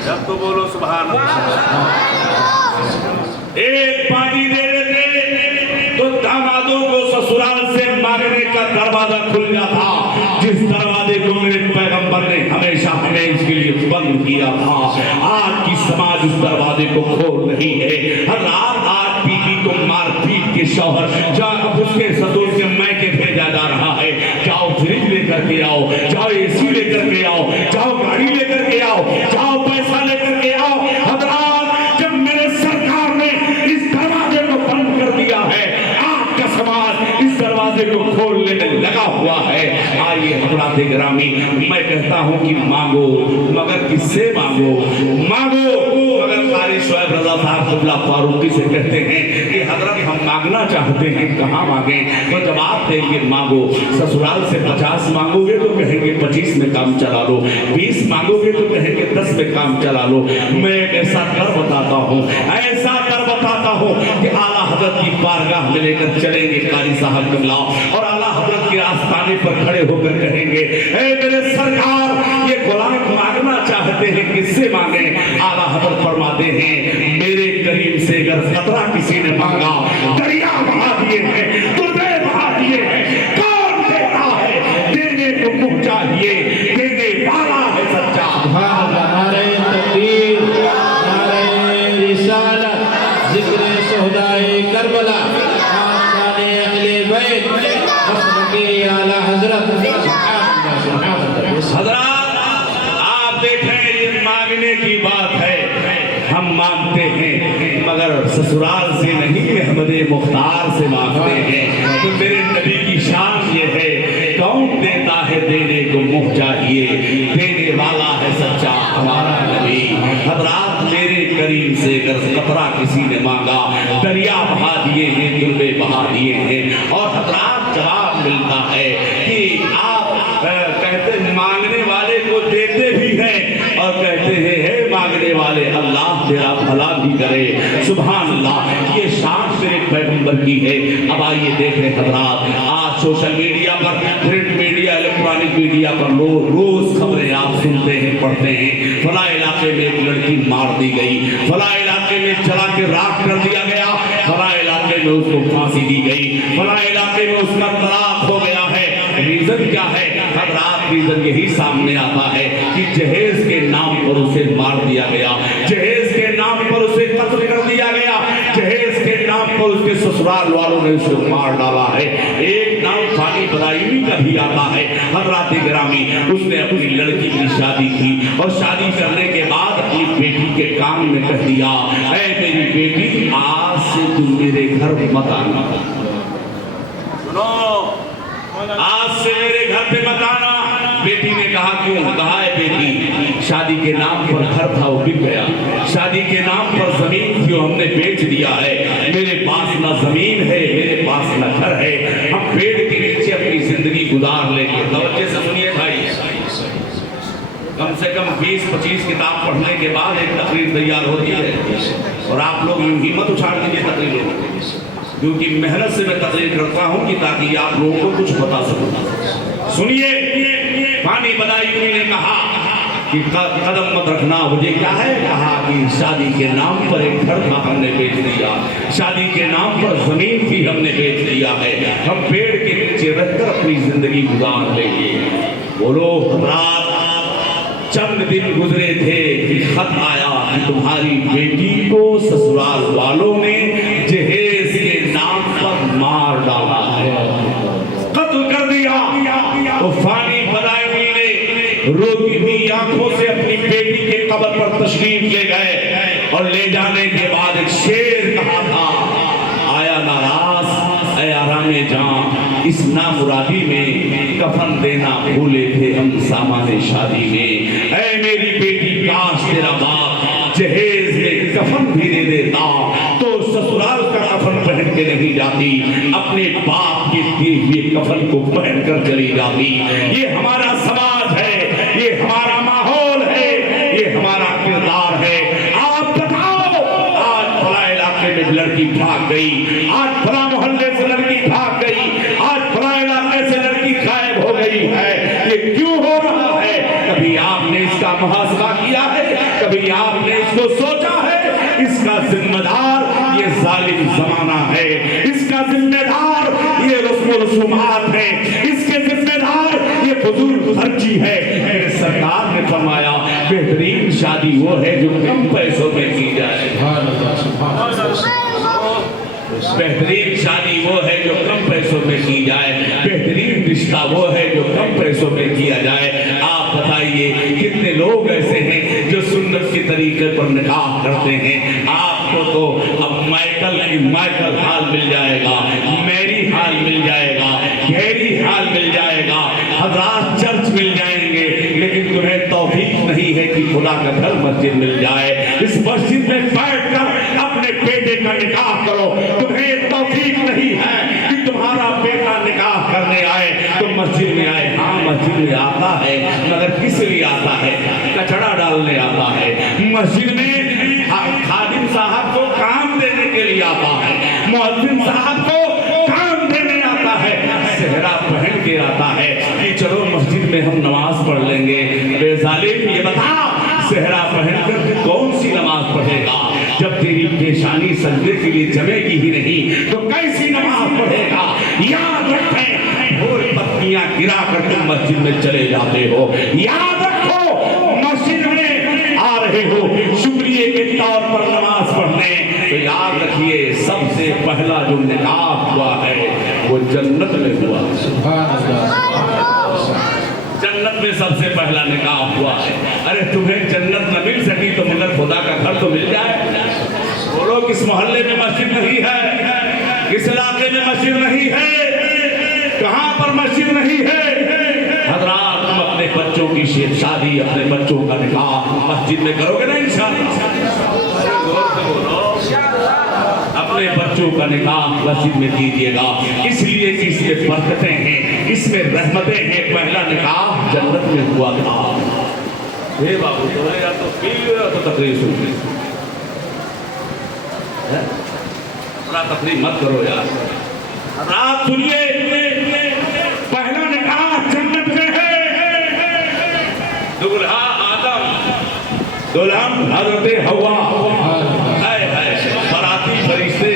جب تو بولو سبحان اللہ. ایک باندھی دے دیتے تو دامادوں کو سسرال سے مانگنے کا دروازہ دروازہ کھل جاتا جس دروازے کو میرے پیغمبر نے ہمیشہ ہمیشہ کے لیے بند کیا تھا. آج کی سماج اس دروازے کو کھول رہی ہے. ہر رات آج بیوی کو مار پیٹ کے شوہر جہاں اب اس کے سسر کے میکے بھیجا جا رہا ہے. جاؤ فریج لے کر کے آؤ, جاؤ اے سی لے کر کے آؤ, جاؤ گاڑی لے کر کے آؤ, جاؤ پیسہ لے کر کے آؤ. حضرات جب میرے سرکار نے اس دروازے کو بند کر دیا ہے, آج کا سماج اس دروازے کو کھولنے میں لگا ہوا ہے. آئیے حضرات گرامی, میں کہتا ہوں کہ مانگو مگر کس سے مانگو, مانگو مگر قاری شعیب رضا صاحب قبلہ فاروقی سے کہتے ہیں کہ حضرت ہم مانگنا چاہتے ہیں کہاں مانگیں, تو جواب دیں گے مانگو. سسرال سے 50 مانگو گے تو کہیں گے 25 میں کام چلا لو, 20 مانگو گے تو کہیں گے 10 میں کام چلا لو. میں ایک ایسا کر بتاتا ہوں, ایسا کر بتاتا ہوں کہ اعلیٰ حضرت کی بارگاہ میں لے کر چلیں گے قاری صاحب قبلہ, اور اعلیٰ حضرت کے آستانے پر کھڑے ہو کر کہیں گے اے میرے سرکار یہ غلام مانگنا چاہتے ہیں کس سے مانگیں. اعلیٰ حضرت فرماتے ہیں میرے کریم سے اگر قطرہ کسی نے مانگا دریا بہا دیے ہیں, تربے بہا دیے ہیں. کون دیتا ہے, دینے کو منہ چاہیے, دینے والا ہے سچا. سبحان اللہ. نعرہ تکبیر, نعرہ رسالت, ذکر شہدائے کربلا, خاندان اہل بیت, مسلکی اعلیٰ حضرت. سبحان اللہ. حضرات آپ دیکھیں یہ مانگنے کی بات ہے, ہم مانگتے ہیں مگر سسرال سے نہیں محمد مختار سے مانگتے ہیں. تو میرے نبی کی شان یہ ہے کون دیتا ہے دینے کو منہ چاہیے, دینے والا ہے سچا ہمارا نبی. حضرات میرے کریم سے اگر قطرہ کسی نے مانگا دریا بہا دیے ہیں, دربے بہا دیے ہیں. اور حضرات جواب ملتا ہے کہ آپ کہتے مانگنے والے کو دیتے بھی ہیں اور کہتے ہیں ہے مانگنے والے اللہ تیرا بھلا بھی کرے. سبحان اللہ, یہ شان میرے پیغمبر کی ہے. اب آئیے دیکھیں حضرات, آج سوشل میڈیا پر, پرنٹ میڈیا, الیکٹرانک میڈیا پر روز خبریں آپ سنتے ہیں, پڑھتے ہیں. فلاں علاقے میں ایک لڑکی مار دی گئی, فلاں علاقے میں چلا کے راکھ کر دیا گیا, فلاں علاقے میں اس کو پھانسی دی گئی, فلاں علاقے میں اس کا طلاق ہو گیا ہے. ریزن کیا ہے حضرات؟ ریزن یہی سامنے آتا ہے کہ جہیز کے نام پر اسے مار دیا گیا, جہیز کے نام پر اسے قتل کر دیا گیا, جہیز کے نام پر اس کے سسرال والوں نے اسے مار ڈالا ہے. ایک نام فانی بدائمی کا بھی آتا ہے. حضرات گرامی, اس نے اپنی لڑکی کی شادی کی اور شادی کرنے کے بعد اپنی بیٹی کے کان میں کہہ دیا اے میری بیٹی آج سے تم میرے گھر مت آنا. سنو, آج سے میرے گھر پہ مت آنا. بیٹی نے کہا کیوں؟ کہا ہے بیٹی شادی کے نام پر گھر تھا وہ بک گیا, شادی کے نام پر زمین تھی ہم نے بیچ دیا ہے, میرے پاس نہ زمین ہے, میرے پاس نہ گھر ہے, ہم پیڑ کے نیچے اپنی زندگی گزار لیں گے. توجہ سے سنیے بھائی, کم سے کم 20-25 کتاب پڑھنے کے بعد ایک تقریر تیار ہوتی ہے, اور آپ لوگ ہمت اچھاڑ دیجیے تقریروں, کیونکہ محنت سے میں تقریر کرتا ہوں کہ تاکہ آپ لوگوں کو کچھ بتا سکوں. سنیے, فانی بدائمی نے کہا کہ قدم مت رکھنا. مجھے کیا ہے؟ کہا کہ شادی کے نام پر ایک گھر تھا ہم نے بیچ دیا, شادی کے نام پر زمین تھی ہم نے بیچ دیا ہے, ہم پیڑ کے نیچے رہ کر اپنی زندگی گزار لیں گے. بولو حضرات, چند دن گزرے تھے کہ خط آیا کہ تمہاری بیٹی کو سسرال والوں نے جہیز کے نام پر مار ڈالا ہے, قتل کر دیا. تو فانی بدائمی نے روتی ہوئی آنکھوں سے اپنی بیٹی کے قبر پر تشریف لے گئے, اور لے جانے کے بعد ایک شعر کہا تھا آیا ناراض اے آرام جان, اس نامرادی میں کفن دینا بھولے تھے ہم سامان شادی میں. اے میری بیٹی کاش تیرا باپ جہیز میں کفن بھی دے دیتا تو سسرال کا کفن پہن کے نہیں جاتی, اپنے باپ کے دیے ہوئے کفن کو پہن کر چلی جاتی. یہ ہمارا سماج ہے, یہ ہمارا ماحول ہے, یہ ہمارا کردار ہے. آپ بتاؤ, آج فلاں علاقے میں لڑکی بھاگ گئی, آج فلاں محلے سے لڑکی بھاگ گئی, آج فلاں علاقے سے لڑکی غائب ہو گئی ہے, یہ کیوں ہو رہا ہے؟ کبھی آپ نے اس کا محاسبہ کیا ہے؟ کبھی آپ نے اس کو سوچا ہے؟ اس کا ذمہ دار یہ ظالم زمانہ ہے, اس کا ذمہ دار یہ رسم و و رسومات ہیں، اس کے ذمہ دار یہ فضول خرچی ہے۔ میرے سرکار نے فرمایا بہترین شادی وہ ہے جو کم پیسوں میں کی جائے، بہترین شادی وہ ہے جو کم پیسوں میں کی جائے، بہترین رشتہ وہ ہے جو کم پیسوں میں کیا جائے۔ آپ بتائیے کتنے لوگ ایسے ہیں جو سنت کے طریقے پر نکاح کرتے ہیں؟ آپ کو تو اب مائیکل ہال مل جائے گا، میری ہال مل جائے گا، گھیری ہال مل جائے گا، حضرات چرچ مل جائیں گے، لیکن تمہیں توفیق نہیں ہے کہ خدا کا گھر مسجد مل جائے۔ اس مسجد میں بیٹھ کر اپنے بیٹے کا نکاح کرو، تمہیں توفیق نہیں ہے کہ تمہارا بیٹا نکاح کرنے آئے تو مسجد میں آئے۔ ہاں مسجد میں آتا ہے مگر کس لیے آتا ہے؟ کچڑا ڈالنے آتا ہے۔ مسجد میں خادم صاحب کو کام دینے کے لیے آتا ہے، مؤذن صاحب کو کام دینے آتا ہے، صحرا پہن کے آتا ہے کہ چلو مسجد میں ہم نماز پڑھ لیں گے۔ بے ظالم یہ بتا صحرا پہن کر کون سی نماز پڑھے گا؟ جب تیری پیشانی سجدے کے لیے جمے گی ہی نہیں تو کیسی نماز پڑھے گا؟ یاد رکھیں بھور پتیاں گرا کر تم مسجد میں چلے جاتے ہو، یاد رکھو مسجد میں آ رہے ہو شکریہ کے طور پر نماز پڑھنے، تو یاد رکھیے سب سے پہلا جو نکاح ہوا ہے وہ جنت میں ہوا۔ جنت میں سب سے پہلا نکاح ہوا ہے۔ ارے تمہیں جنت نہ مل سکی تو مگر خدا کا گھر تو مل جائے۔ بولو کس محلے میں مسجد نہیں ہے؟ کس علاقے میں مسجد نہیں ہے؟ کہاں پر مسجد نہیں ہے؟ حضرات تم اپنے بچوں کی شادی، اپنے بچوں کا نکاح مسجد میں کرو گے نا انشاءاللہ؟ اپنے بچوں کا نکاح مسجد میں کیجیے گا، اس لیے کہ اس میں برکتیں ہیں، اس میں رحمتیں ہیں۔ پہلا نکاح جنت میں ہوا تھا۔ اے بابو یا تو پیر یا تو تقریر سنتے، بڑا تقریر مت کرو یار۔ رات سنیے پہلا نکاح جنت میں ہے۔ دولہا آدم، دلہن حضرت حوا، باراتی فرشتے،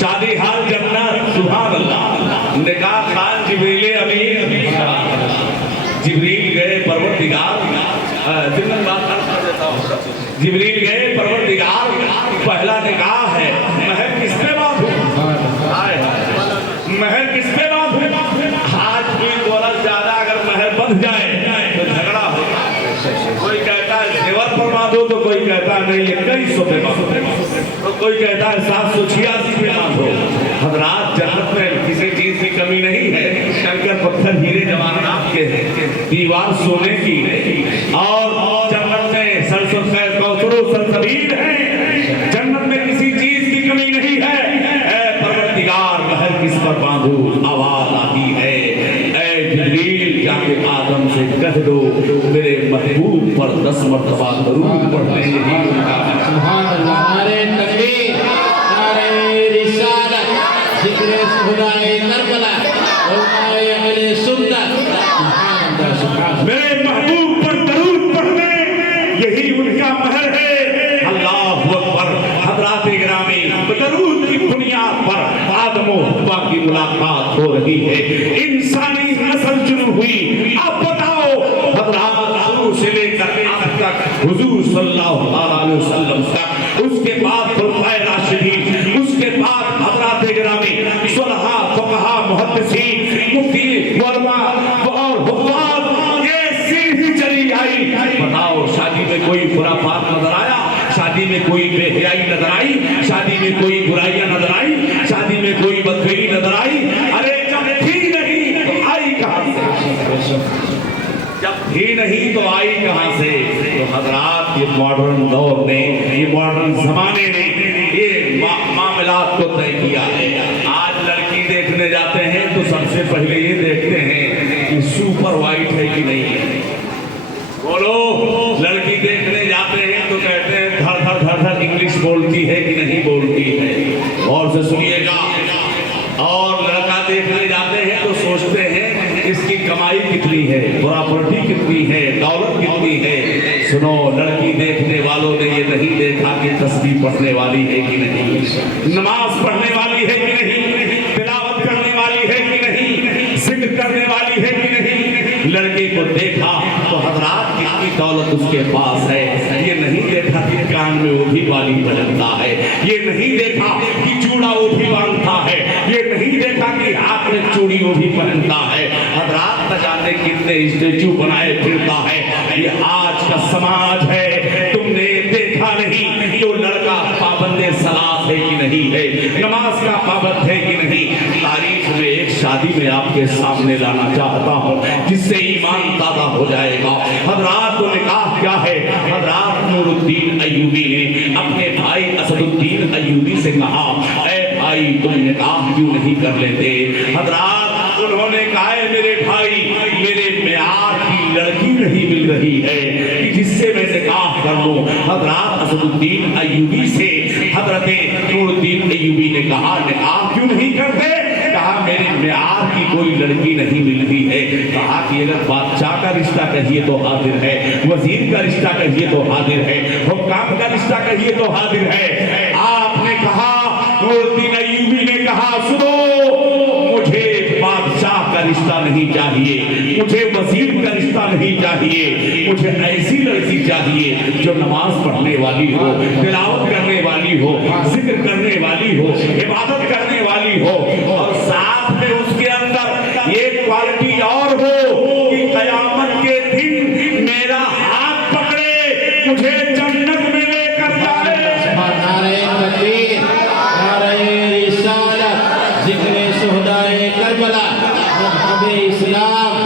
شادی حال جنت، سبحان اللہ۔ نکاح خان جبریل امین، جبریل گئے پروردگار، جبریل گئے پروردگار پہلا نکاح ہے، مہر کس پہ بات ہو؟ مہر کس پہ بات ہو؟ آج کوئی دولت زیادہ اگر مہر بن جائے تو جھگڑا ہوگا، کوئی کہتا ہے زیور فرما دو تو کوئی کہتا ہے نہیں 2100 پہ باندھو، تو کوئی کہتا ہے 786 پہ باندھو۔ حضرات جنت میں کسی چیز کی کمی نہیں ہے، کنکر پتھر ہیرے جواہرات کے ہیں، دیوار سونے کی، اور جنت میں سرسبز خیر کوثر و سلسبیل ہیں، جنت میں کسی چیز کی کمی نہیں ہے۔ اے پروردگار مہر کس پر باندھو؟ آواز آتی ہے اے جبریل جا کے آدم سے کہہ دو میرے محبوب پر 10 مرتبہ درود پڑھنے ہیں۔ سبحان اللہ، نعرہ تکبیر، نعرہ رسالت، ذکر شہدائے کربلا، علماء اہل سنت، سبحان اللہ، سبحان اللہ۔ میرے محبوب پر درود پڑھنے یہی ان کا مہر ہے۔ اللہ اکبر۔ حضرات گرامی درود کی بنیاد پر آدم و حوا کی ملاقات ہو رہی ہے، انسانی نسل شروع ہوئی۔ اب بتاؤ حضرات شروع سے لے کر اب تک حضور صلی اللہ علیہ وسلم تک، اس کے بعد خلفائے راشدین، اس کے بعد حضرات گرامی صلحاء، فقہاء، محدثین، مفتی، علماء اور حفاظ، یہ سیڑھی چلی آئی۔ بتاؤ شادی میں کوئی خرافات نظر آیا؟ شادی میں کوئی بے حیائی نظر آئی؟ شادی میں کوئی برائیاں نظر آئی؟ شادی میں کوئی بدخوئی نظر آئی؟ ارے جب تھی نہیں تو آئی کہاں سے؟ جب تھی نہیں تو آئی کہاں سے؟ تو حضرات یہ ماڈرن دور نے، یہ ماڈرن زمانے نے یہ معاملات کو طے کیا ہے۔ آج لڑکی دیکھنے جاتے ہیں تو سب سے پہلے یہ دیکھتے ہیں کہ سپر وائٹ ہے کہ نہیں ہے۔ بولو لڑکی دیکھنے جاتے ہیں تو کہتے ہیں دھڑ دھڑ دھڑ دھڑ انگلش بولتی ہے کہ نہیں بولتی ہے، غور سے سنیے گا۔ اور لڑکا دیکھنے جاتے ہیں تو سوچتے ہیں اس کی کمائی کتنی ہے، پراپرٹی کتنی ہے، دولت کتنی ہے۔ سنو لڑکی دیکھنے والوں نے یہ نہیں دیکھا کہ تسبیح پڑھنے والی ہے کہ نہیں، نماز پڑھنے والی ہے کہ نہیں، تلاوت کرنے والی ہے دیکھا تو حضرات کتنی دولت اس کے پاس ہے، یہ نہیں دیکھا کہ کان میں وہ بھی والی بجتا ہے، یہ نہیں دیکھا کہ چوڑا وہ بھی باندھتا ہے، یہ نہیں دیکھا کہ ہاتھ میں چوڑی وہ بھی پہنتا ہے۔ حضرات نہ جانے کتنے اسٹیچو بنائے پھرتا ہے۔ یہ آج کا سماج ہے، تم نے دیکھا نہیں کہ وہ لڑکا پابند صلاۃ ہے کہ نہیں ہے، نماز کا پابند ہے کہ نہیں۔ تاریخ میں ایک شادی میں آپ کے سامنے لانا چاہتا ہوں جس سے ایمان تازہ ہو جائے گا۔ حضرات کو نکاح کیا ہے؟ حضرات نور الدین ایوبی نے اپنے بھائی اسد الدین ایوبی سے کہا، اے بھائی تم نکاح کیوں نہیں کر لیتے؟ حضرات انہوں نے کہا، ہے میرے بھائی، میرے معیار کی لڑکی نہیں مل رہی ہے کہ جس سے میں نکاح کر لوں۔ حضرات اسد الدین ایوبی سے حضرت نور الدین ایوبی نے کہا، نکاح کیوں نہیں کرتے؟ کہا میرے معیار کی کوئی لڑکی نہیں ملتی ہے۔ کہا کہ اگر بادشاہ کا رشتہ کہیے تو حاضر ہے، وزیر کا رشتہ کہیے تو حاضر ہے، حکام کا رشتہ کہیے تو حاضر ہے۔ آپ نے کہا، نور الدین ایوبی نے کہا، سنو مجھے بادشاہ کا رشتہ نہیں چاہیے، مجھے وزیر کا رشتہ نہیں چاہیے، مجھے ایسی لڑکی چاہیے جو نماز پڑھنے والی ہو، تلاوت کرنے والی ہو، ذکر کرنے والی ہو، عبادت کرنے والی ہو، اور ساتھ میں اس کے اندر ایک کوالٹی اور ہو کہ قیامت کے دن میرا ہاتھ پکڑے مجھے جنت میں لے کر جائے۔ نعرہ تکبیر، نعرہ رسالت، ذکر شہدائے کربلا، مذہب اسلام۔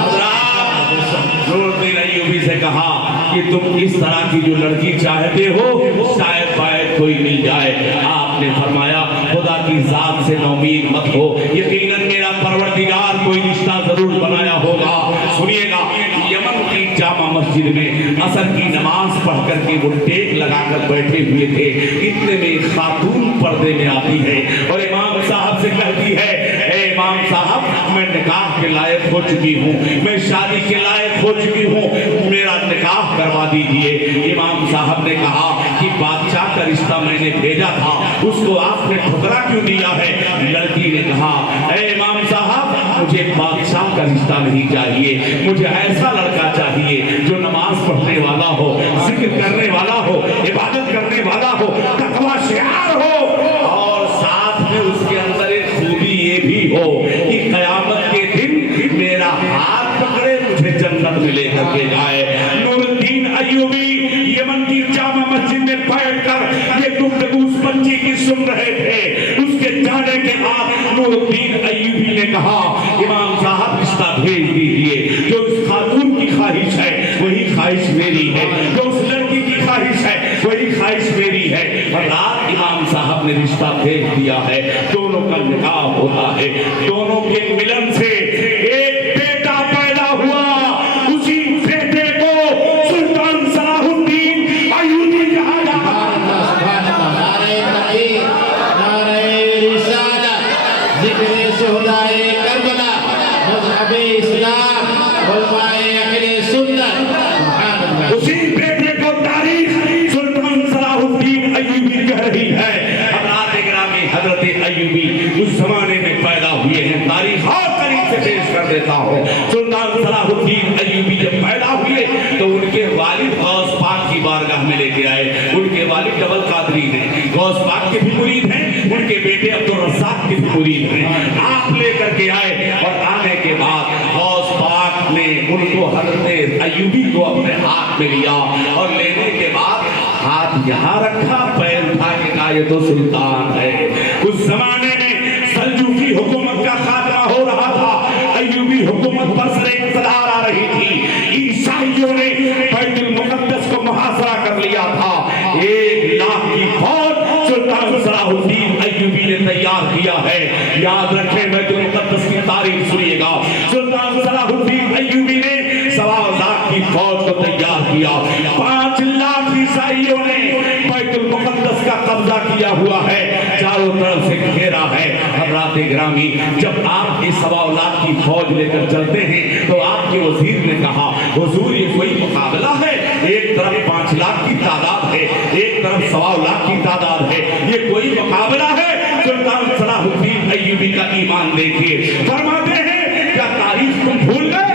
نور الدین ایوبی سے کہا کہ تم اس طرح کی جو لڑکی چاہتے ہو شاید باید کوئی مل جائے۔ آپ نے فرمایا، خدا کی ذات سے نومید مت ہو، یقیناً میرا پروردگار کوئی رشتہ ضرور بنایا ہوگا۔ سنیے گا، یمن کی جامع مسجد میں عصر کی نماز پڑھ کر کے وہ ٹیک لگا کر بیٹھے ہوئے تھے، اتنے میں ایک خاتون پردے میں آتی ہے اور امام صاحب سے کہتی ہے، اے امام صاحب میں نکاح کے لائق ہو چکی ہوں، میں شادی کے لائق ہو چکی ہوں، میرا نکاح کروا دیجئے۔ امام صاحب نے کہا کہ بادشاہ کا رشتہ میں نے بھیجا تھا، اس کو آپ نے ٹھکرا کیوں دیا ہے؟ لڑکی نے کہا، اے امام صاحب مجھے بادشاہ کا رشتہ نہیں چاہیے، مجھے ایسا لڑکا چاہیے جو نماز پڑھنے والا ہو، ذکر کرنے والا ہو، عبادت کرنے والا ہو، تقوی شعار ہو، اور ساتھ میں اس کے اندر ایک خوبی یہ بھی ہو کہ قیامت کے دن میرا ہاتھ پکڑے مجھے جنت میں لے کر کے جائے۔ نور الدین ایوبی یمن کی جامع مسجد میں بیٹھ کر یہ گفتگو اس بچی کی سن رہے تھے۔ اس کے جانے کے بعد نور الدین ایوبی نے کہا، امام صاحب رشتہ بھیج دیجئے، جو اس خاتون کی خواہش ہے وہی خواہش میری ہے، جو اس لڑکی کی خواہش ہے وہی خواہش میری ہے۔ رات امام صاحب نے رشتہ بھیج دیا ہے، دونوں کا نکاح ہوتا ہے، دونوں کے ملن سے ایک بیٹا پیدا ہوا۔ اسی بیٹے کو سلطان صلاح الدین ایوبی کہا جاتا ہے۔ نعرہ تکبیر، نعرہ رسالت، ذکر شہدائے کربلا، مذہب اسلام، علماء اہل سنت۔ سبحان اللہ۔ اسی بیٹے کو تاریخ سلطان صلاح الدین ایوبی کہہ رہی ہے۔ حضرات گرامی، حضرت ایوبی اس زمانے میں پیدا ہوئے ہیں، تاریخ اور قریب سے پیش کر دیتا ہوں۔ سلطان صلاح الدین ایوبی جب پیدا ہوئے تو ان کے والد غوث پاک کی بارگاہ میں لے کے آئے۔ ان کے والد جبل قادری ہیں، غوث پاک کے بھی مرید ہیں، ان کے بیٹے عبدالرزاق کے بھی مرید ہیں۔ آپ لے کر کے آئے اور آنے کے بعد غوث پاک نے ان کو حضرت ایوبی کو اپنے ہاتھ میں لیا اور لینے کے بعد ہاتھ یہاں رکھا، پیر اٹھا کے کہا یہ تو سلطان ہے۔ اس زمانے میں سلجوقی حکومت کا خاتمہ ہو رہا تھا، ایوبی حکومت پر سر اقتدار آ رہی تھی، عیسائیوں نے بیت المقدس کو محاصرہ کر لیا تھا۔ 1,00,000 کی فوج سلطان صلاح الدین ایوبی نے تیار کیا ہے۔ یاد رکھیں، بیت المقدس کی تاریخ سنیے گا، سلطان صلاح الدین ایوبی نے 1,00,000 کی فوج کو تیار کیا۔ 5,00,000 عیسائیوں نے بیت المقدس کا قبضہ کیا ہوا ہے، چاروں طرف سے گھیرا ہے۔ حضرات گرامی، جب آپ اس 1,00,000 کی فوج لے کر چلتے ہیں تو آپ کے وزیر نے کہا، حضور یہ کوئی مقابلہ ہے؟ ایک طرف 5,00,000 کی تعداد ہے، ایک طرف 1,00,000 کی تعداد ہے، یہ کوئی مقابلہ ہے؟ سلطان صلاح الدین ایوبی کا ایمان دیکھیے، فرماتے ہیں کیا تاریخ تم بھول گئے؟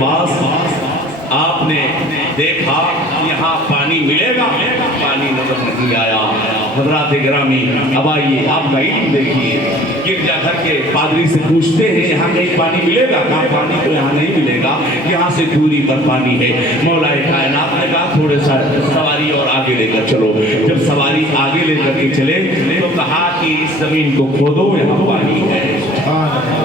پاس آپ نے دیکھا یہاں پانی ملے گا, پانی نظر نہیں آیا. حضرات گرامی اب آئیے آپ کا علم دیکھیے. گرجا گھر کے پادری سے پوچھتے ہیں یہاں کہیں پانی ملے گا؟ کہا پانی تو یہاں نہیں ملے گا, یہاں سے دوری پر پانی ہے. مولا کائنات نے کہا تھوڑے سا سواری اور آگے لے کر چلو. جب سواری آگے لے کر کے چلے تو کہا کہ اس زمین کو کھودو یہاں پانی ہے.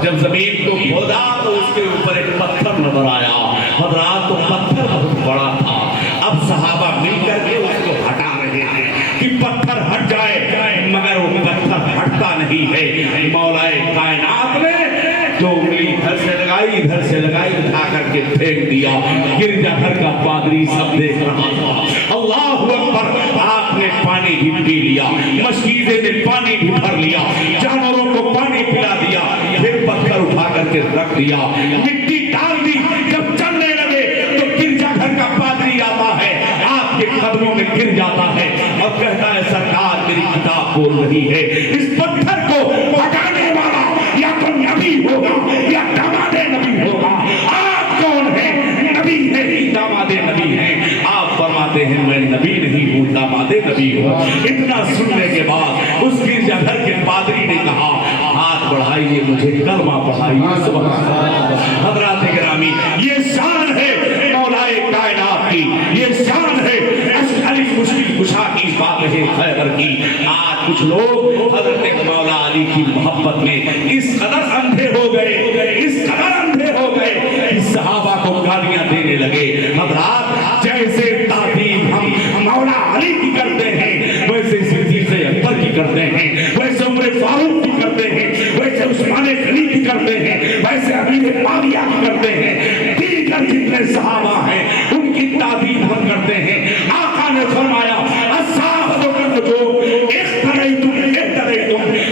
جب زمین کو کھودا تو اس کے اوپر ایک پتھر نظر آیا. حضرات تو پتھر بہت بڑا تھا. اب صحابہ مل کر کے اس کو ہٹا رہے ہیں کہ پتھر ہٹ جائے, مگر وہ پتھر ہٹتا نہیں ہے. مولا کائنات نے جو انگلی ادھر سے لگائی ادھر سے لگائی اٹھا کر کے پھینک دیا. گرجا گھر کا پادری سب دیکھ رہا تھا. اللہ اکبر. آپ نے پانی بھی پی لیا, مشکیزے میں پانی بھی بھر لیا, جانوروں کو پانی پلا دیا, پھر پتھر اٹھا کر کے رکھ دیا, مٹی ڈال دی. جب چلنے لگے تو گرجا گھر کا پادری آتا ہے, آپ کے قدموں میں گر جاتا ہے اور کہتا ہے سرکار میری کتاب بول رہی ہے. اس پتھر کو ہٹانے والا یا تو نبی ہوگا یا داماد نبی ہوگا. آپ کون ہیں؟ نبی ہے, داماد نبی ہے. آپ فرماتے ہیں میں نبی نہیں ہوں, داماد نبی ہوں. اتنا سننے کے بعد اس گرجا گھر کے پادری نے کہا ہاتھ بڑھائیے مجھے کلمہ پڑھائیے. سبحان اللہ. حضرات گرامی یہ شان ہے مولا کائنات کی, یہ شان ہے اشعری مشکل کشا کی, فاتح خیبر کی. آج کچھ لوگ حضرت مولا علی کی محبت میں اس قدر اندھے ہو گئے, اس قدر اندھے ہو گئے کہ صحابہ کو گالیاں دینے لگے. حضرات جیسے تعظیم ہم مولا علی کی کرتے ہیں ویسے صدیق اکبر کی کرتے ہیں, ویسے عمر فاروق کی کرتے ہیں, ویسے عثمان غنی کی کرتے ہیں, ویسے امیر معاویہ کی کرتے ہیں, دیگر جتنے صحابہ ہیں ان کی تعظیم ہم کرتے ہیں. آقا نے فرمایا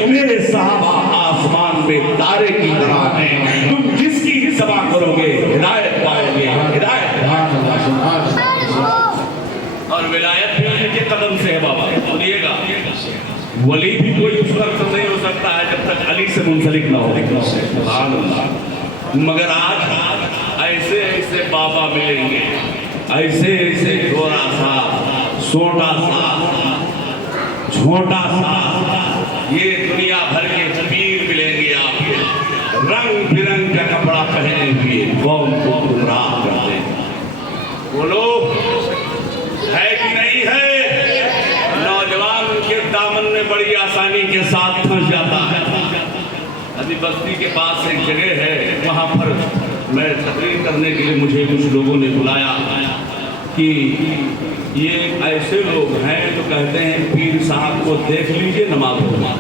میرے صحابہ آسمان میں تارے کی طرح ہیں, تم جس کی اتباع کرو گے ہدایت پاؤ گے, ہدایت. اور ولایت بھی ان کے قدم سے ہے. بابا سنیے گا, ولی بھی کوئی اس وقت نہیں ہو سکتا ہے جب تک علی سے منسلک نہ ہو. سبحان اللہ. مگر آج ایسے ایسے بابا ملیں گے, ایسے ایسے گورا سا, سوٹا سا, چھوٹا سا, یہ دنیا بھر کے پیر ملیں گے آپ کے, رنگ برنگ کا کپڑا پہنے ہوئے قوم کو گمراہ کرتے ہیں. بولو ہے کہ نہیں ہے؟ نوجوان کے دامن میں بڑی آسانی کے ساتھ پھنس جاتا ہے. ابھی بستی کے پاس ایک جگہ ہے, وہاں پر میں تقریر کرنے کے لیے مجھے کچھ لوگوں نے بلایا کہ یہ ایسے لوگ ہیں جو کہتے ہیں پیر صاحب کو دیکھ لیجئے نماز پڑھنا.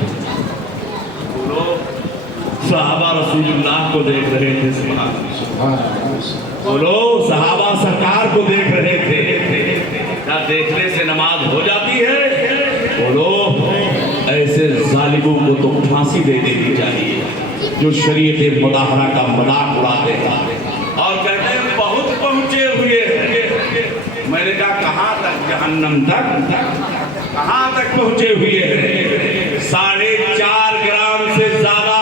صحابہ رسول اللہ کو دیکھ رہے تھے. سبحان اللہ. بولو صحابہ سرکار کو دیکھ رہے تھے. کیا دیکھنے سے نماز ہو جاتی ہے؟ بولو ایسے ظالموں کو تو پھانسی دے دینی چاہیے جو شریعت مظاہرہ کا مذاق اڑاتے ہیں اور کہتے ہیں بہت پہنچے ہوئے ہیں. میں نے کہا کہاں تک؟ جہنم تک. کہاں تک پہنچے ہوئے ہیں؟ 4.5 گرام سے زیادہ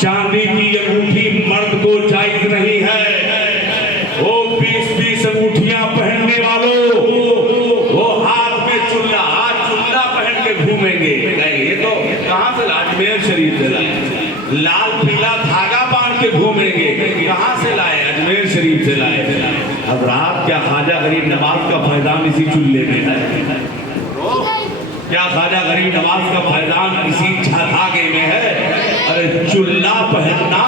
چاندی کی انگوٹھی مرد کو جائز نہیں ہے. وہ 20 انگوٹھیاں پہننے والوں وہ ہاتھ میں چلا پہن کے گھومیں گے. یہ تو کہاں سے؟ اجمیر شریف سے لائے. لال پیلا دھاگا باندھ کے گھومیں گے. کہاں سے لائے؟ اجمیر شریف سے لائے. حضرات کیا خواجہ غریب نواز کا فیضان اسی چلے میں ہے؟ کیا خواجہ غریب نواز کا فیضان اسی دھاگے میں ہے؟ ارے چلا پہننا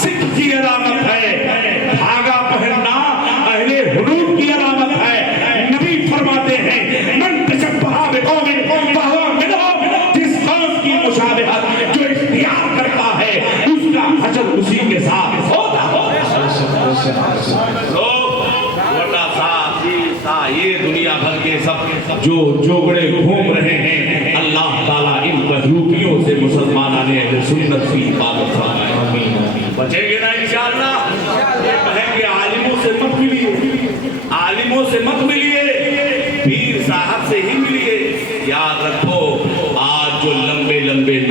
سکھ کی علامت ہے, دھاگا پہننا اہل حدود کی علامت ہے. نبی فرماتے ہیں من تشبہ بقوم فہو منہم, جس قوم کی مشابہت جو اختیار کرتا ہے اس کا حشر اسی کے ساتھ ہوتا ہے. یہ دنیا بھر کے سب جو جوگڑے گھوم رہے ہیں, اللہ تعالیٰ ان بہروپیوں سے مسلمانوں نے اہل سنت کی حفاظت فرمائے. بچیں گے نا انشاءاللہ. یہ کہیں گے عالموں سے مت ملیے, عالموں سے مت ملیے, پیر صاحب سے ہی ملیے. یاد رکھو آج جو لمبے لمبے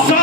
100